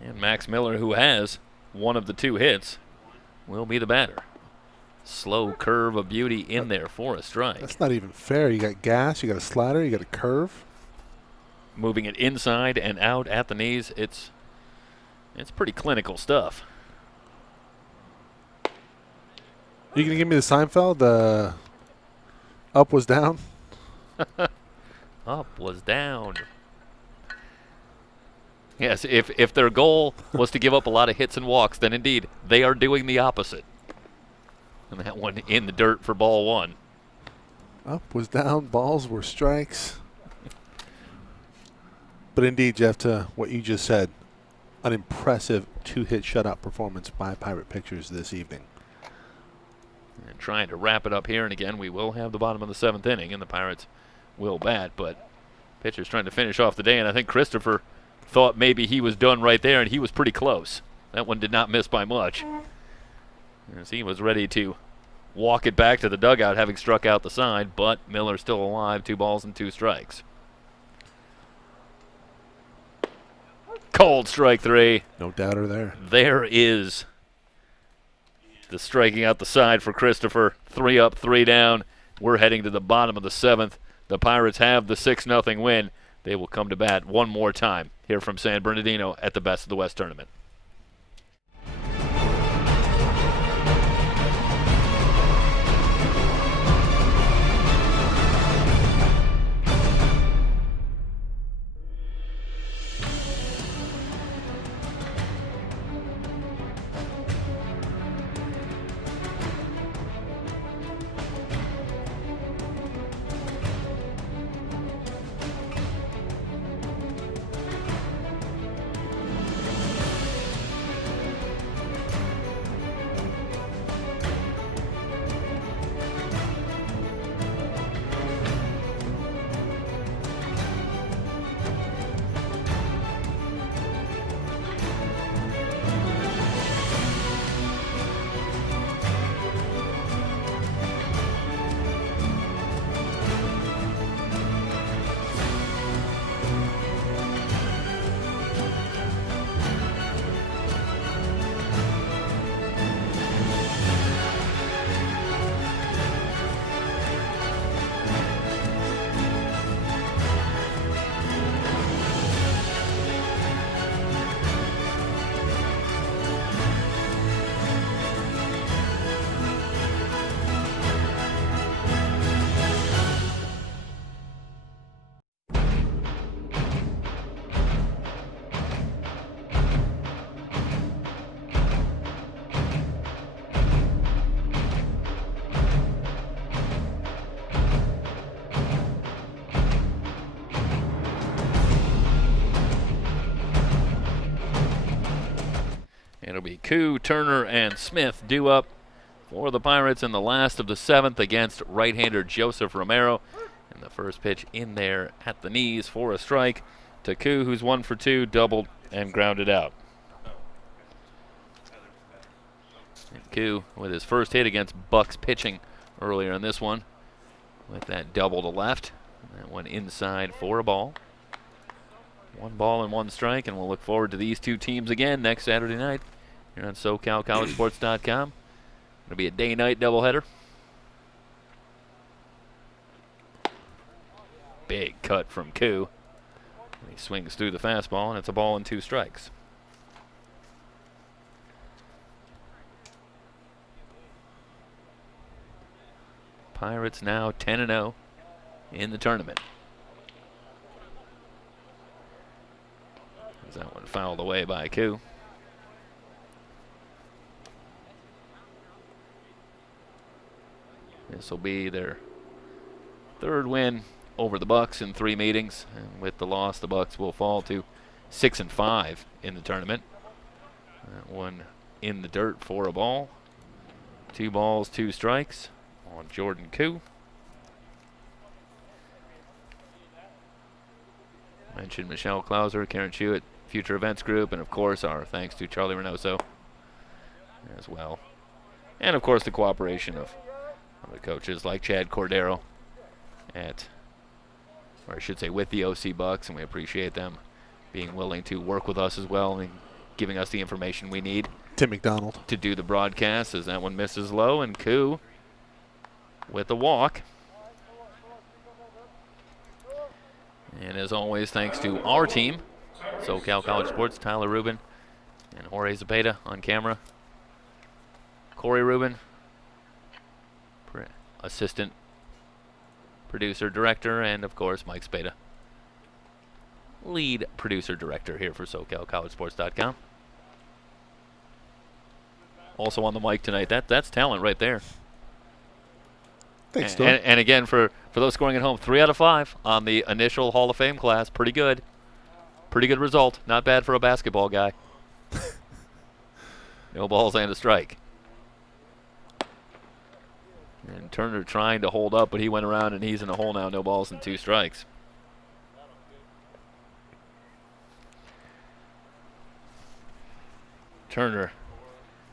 And Max Miller, who has one of the 2 hits, will be the batter. Slow curve of beauty in there for a strike. That's not even fair. You got gas, you got a slider, you got a curve. Moving it inside and out at the knees. It's pretty clinical stuff. You gonna give me the Seinfeld? Up was down. Up was down. Yes, if their goal was to give up a lot of hits and walks, then indeed they are doing the opposite. And that one in the dirt for ball 1. Up was down, balls were strikes. But indeed, Jeff, to what you just said, an impressive 2-hit shutout performance by Pirate pitchers this evening. And trying to wrap it up here, and again, we will have the bottom of the 7th inning, and the Pirates will bat, but pitchers trying to finish off the day, and I think Christopher thought maybe he was done right there, and he was pretty close. That one did not miss by much, as he was ready to walk it back to the dugout, having struck out the side, but Miller still alive, 2 balls and 2 strikes. Cold strike 3. No doubter there. There is the striking out the side for Christopher. 3 up, 3 down. We're heading to the bottom of the 7th. The Pirates have the 6-0 win. They will come to bat one more time here from San Bernardino at the Best of the West tournament. It'll be Koo, Turner, and Smith due up for the Pirates in the last of the 7th against right-hander Joseph Romero. And the first pitch in there at the knees for a strike to Koo, who's 1 for 2, doubled and grounded out. And Koo with his first hit against Bucs pitching earlier in this one with that double to left. And that one inside for a ball. 1 ball and 1 strike, and we'll look forward to these two teams again next Saturday night here on SoCalCollegeSports.com. It'll be a day-night doubleheader. Big cut from Koo. He swings through the fastball, and it's a ball and 2 strikes. Pirates now 10-0 in the tournament. That one fouled away by Koo. This will be their 3rd win over the Bucs in 3 meetings, and with the loss, the Bucs will fall to 6-5 in the tournament. That one in the dirt for a ball. 2 balls, 2 strikes on Jordan Koo. Mentioned Michelle Klauser, Karen Hewitt, Future Events Group, and of course our thanks to Charlie Reynoso as well. And of course the cooperation of other coaches like Chad Cordero or I should say with the OC Bucs, and we appreciate them being willing to work with us as well and giving us the information we need. Tim McDonald to do the broadcast as that one misses low, and Koo with a walk. And as always, thanks to our team, SoCal College Sports, Tyler Rubin and Jorge Zepeda on camera. Corey Rubin, assistant producer director, and of course Mike Spada, lead producer director here for SoCalCollegeSports.com. Also on the mic tonight, that's talent right there. Thanks, and again, for those scoring at home, 3 out of 5 on the initial Hall of Fame class. Pretty good. Pretty good result. Not bad for a basketball guy. No balls and a strike. And Turner trying to hold up, but he went around and he's in a hole now. No balls and 2 strikes. Turner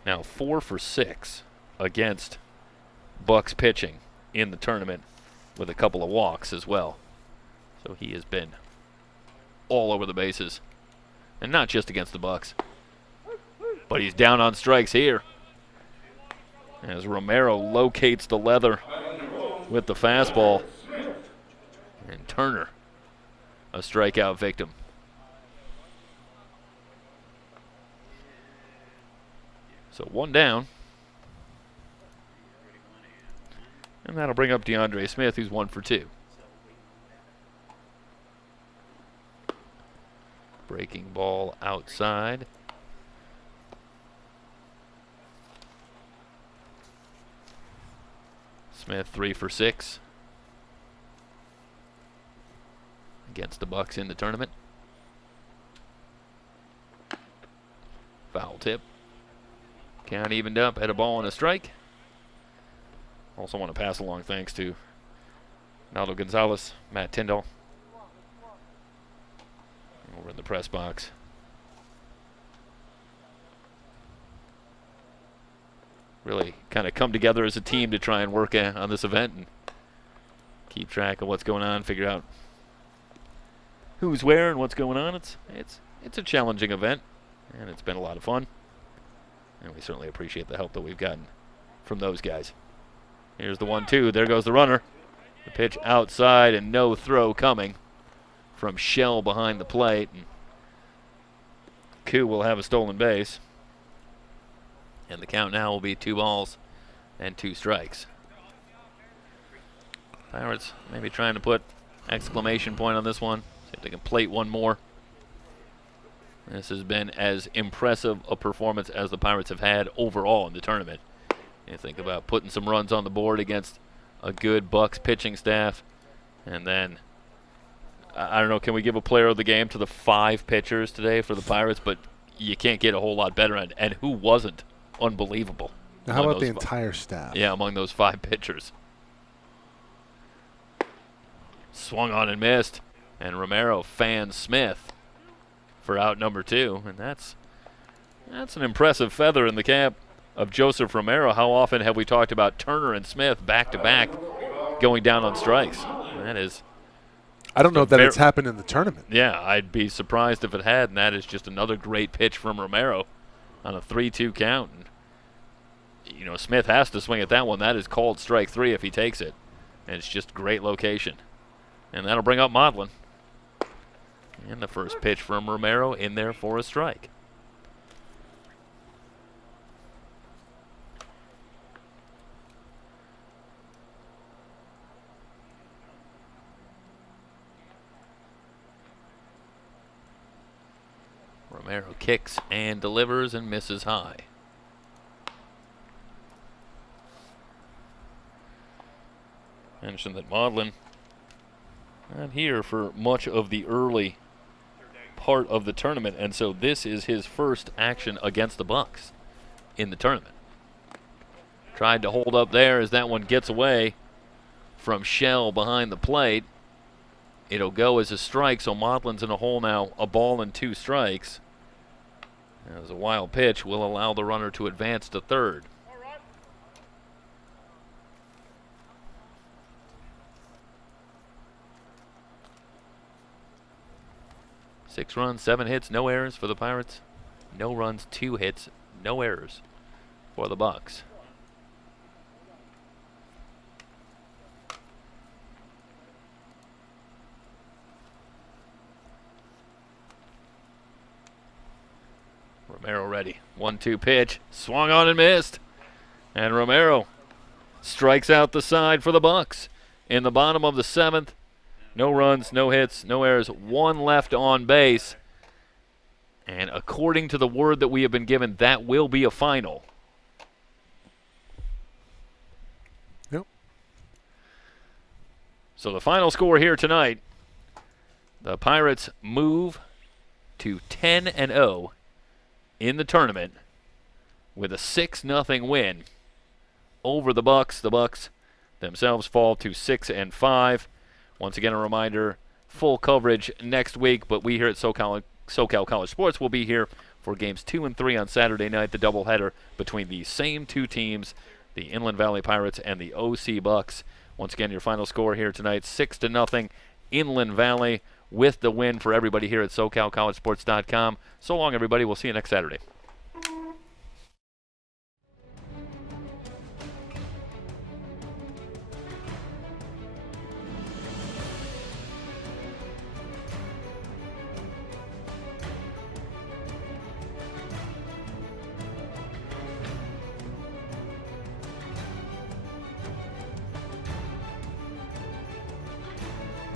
now 4 for 6 against Bucs pitching in the tournament with a couple of walks as well. So he has been all over the bases. And not just against the Bucs, but he's down on strikes here as Romero locates the leather with the fastball. And Turner, a strikeout victim. So 1 down. And that'll bring up DeAndre Smith, who's 1 for 2. Breaking ball outside. Smith 3 for 6 against the Bucs in the tournament. Foul tip. Count evened up at a ball and a strike. Also want to pass along thanks to Naldo Gonzalez, Matt Tyndall over in the press box. Really kind of come together as a team to try and work on this event and keep track of what's going on, figure out who's where and what's going on. It's a challenging event, and it's been a lot of fun. And we certainly appreciate the help that we've gotten from those guys. Here's the 1-2. There goes the runner. The pitch outside and no throw coming from Shell behind the plate. And Koo will have a stolen base. And the count now will be 2 balls and 2 strikes. Pirates maybe trying to put exclamation point on this one. See if they can plate one more. This has been as impressive a performance as the Pirates have had overall in the tournament. You think about putting some runs on the board against a good Bucs pitching staff. And then, I don't know, can we give a player of the game to the 5 pitchers today for the Pirates? But you can't get a whole lot better. And who wasn't unbelievable? Now, how about the those entire staff? Yeah, among those 5 pitchers. Swung on and missed. And Romero fans Smith for out number 2. And that's an impressive feather in the cap of Joseph Romero. How often have we talked about Turner and Smith back-to-back going down on strikes? That is... I don't know that it's happened in the tournament. Yeah, I'd be surprised if it had, and that is just another great pitch from Romero on a 3-2 count. And, Smith has to swing at that one. That is called strike 3 if he takes it. And it's just great location. And that'll bring up Modlin. And the first pitch from Romero in there for a strike. Romero kicks and delivers and misses high. Mentioned that Modlin not here for much of the early part of the tournament, and so this is his first action against the Bucs in the tournament. Tried to hold up there as that one gets away from Shell behind the plate. It'll go as a strike, so Modlin's in a hole now, a ball and 2 strikes. As a wild pitch will allow the runner to advance to third. Six runs, 7 hits, no errors for the Pirates. No runs, 2 hits, no errors for the Bucs. Romero ready. 1-2 pitch. Swung on and missed. And Romero strikes out the side for the Bucs. In the bottom of the 7th, no runs, no hits, no errors, 1 left on base. And according to the word that we have been given, that will be a final. Yep. So the final score here tonight, the Pirates move to 10-0 in the tournament with a 6-0 win over the Bucs. The Bucs themselves fall to 6-5. Once again, a reminder, full coverage next week, but we here at SoCal College Sports will be here for games 2 and 3 on Saturday night, the doubleheader between the same 2 teams, the Inland Valley Pirates and the OC Bucs. Once again, your final score here tonight, 6-0 Inland Valley with the win for everybody here at SoCalCollegeSports.com. So long, everybody. We'll see you next Saturday.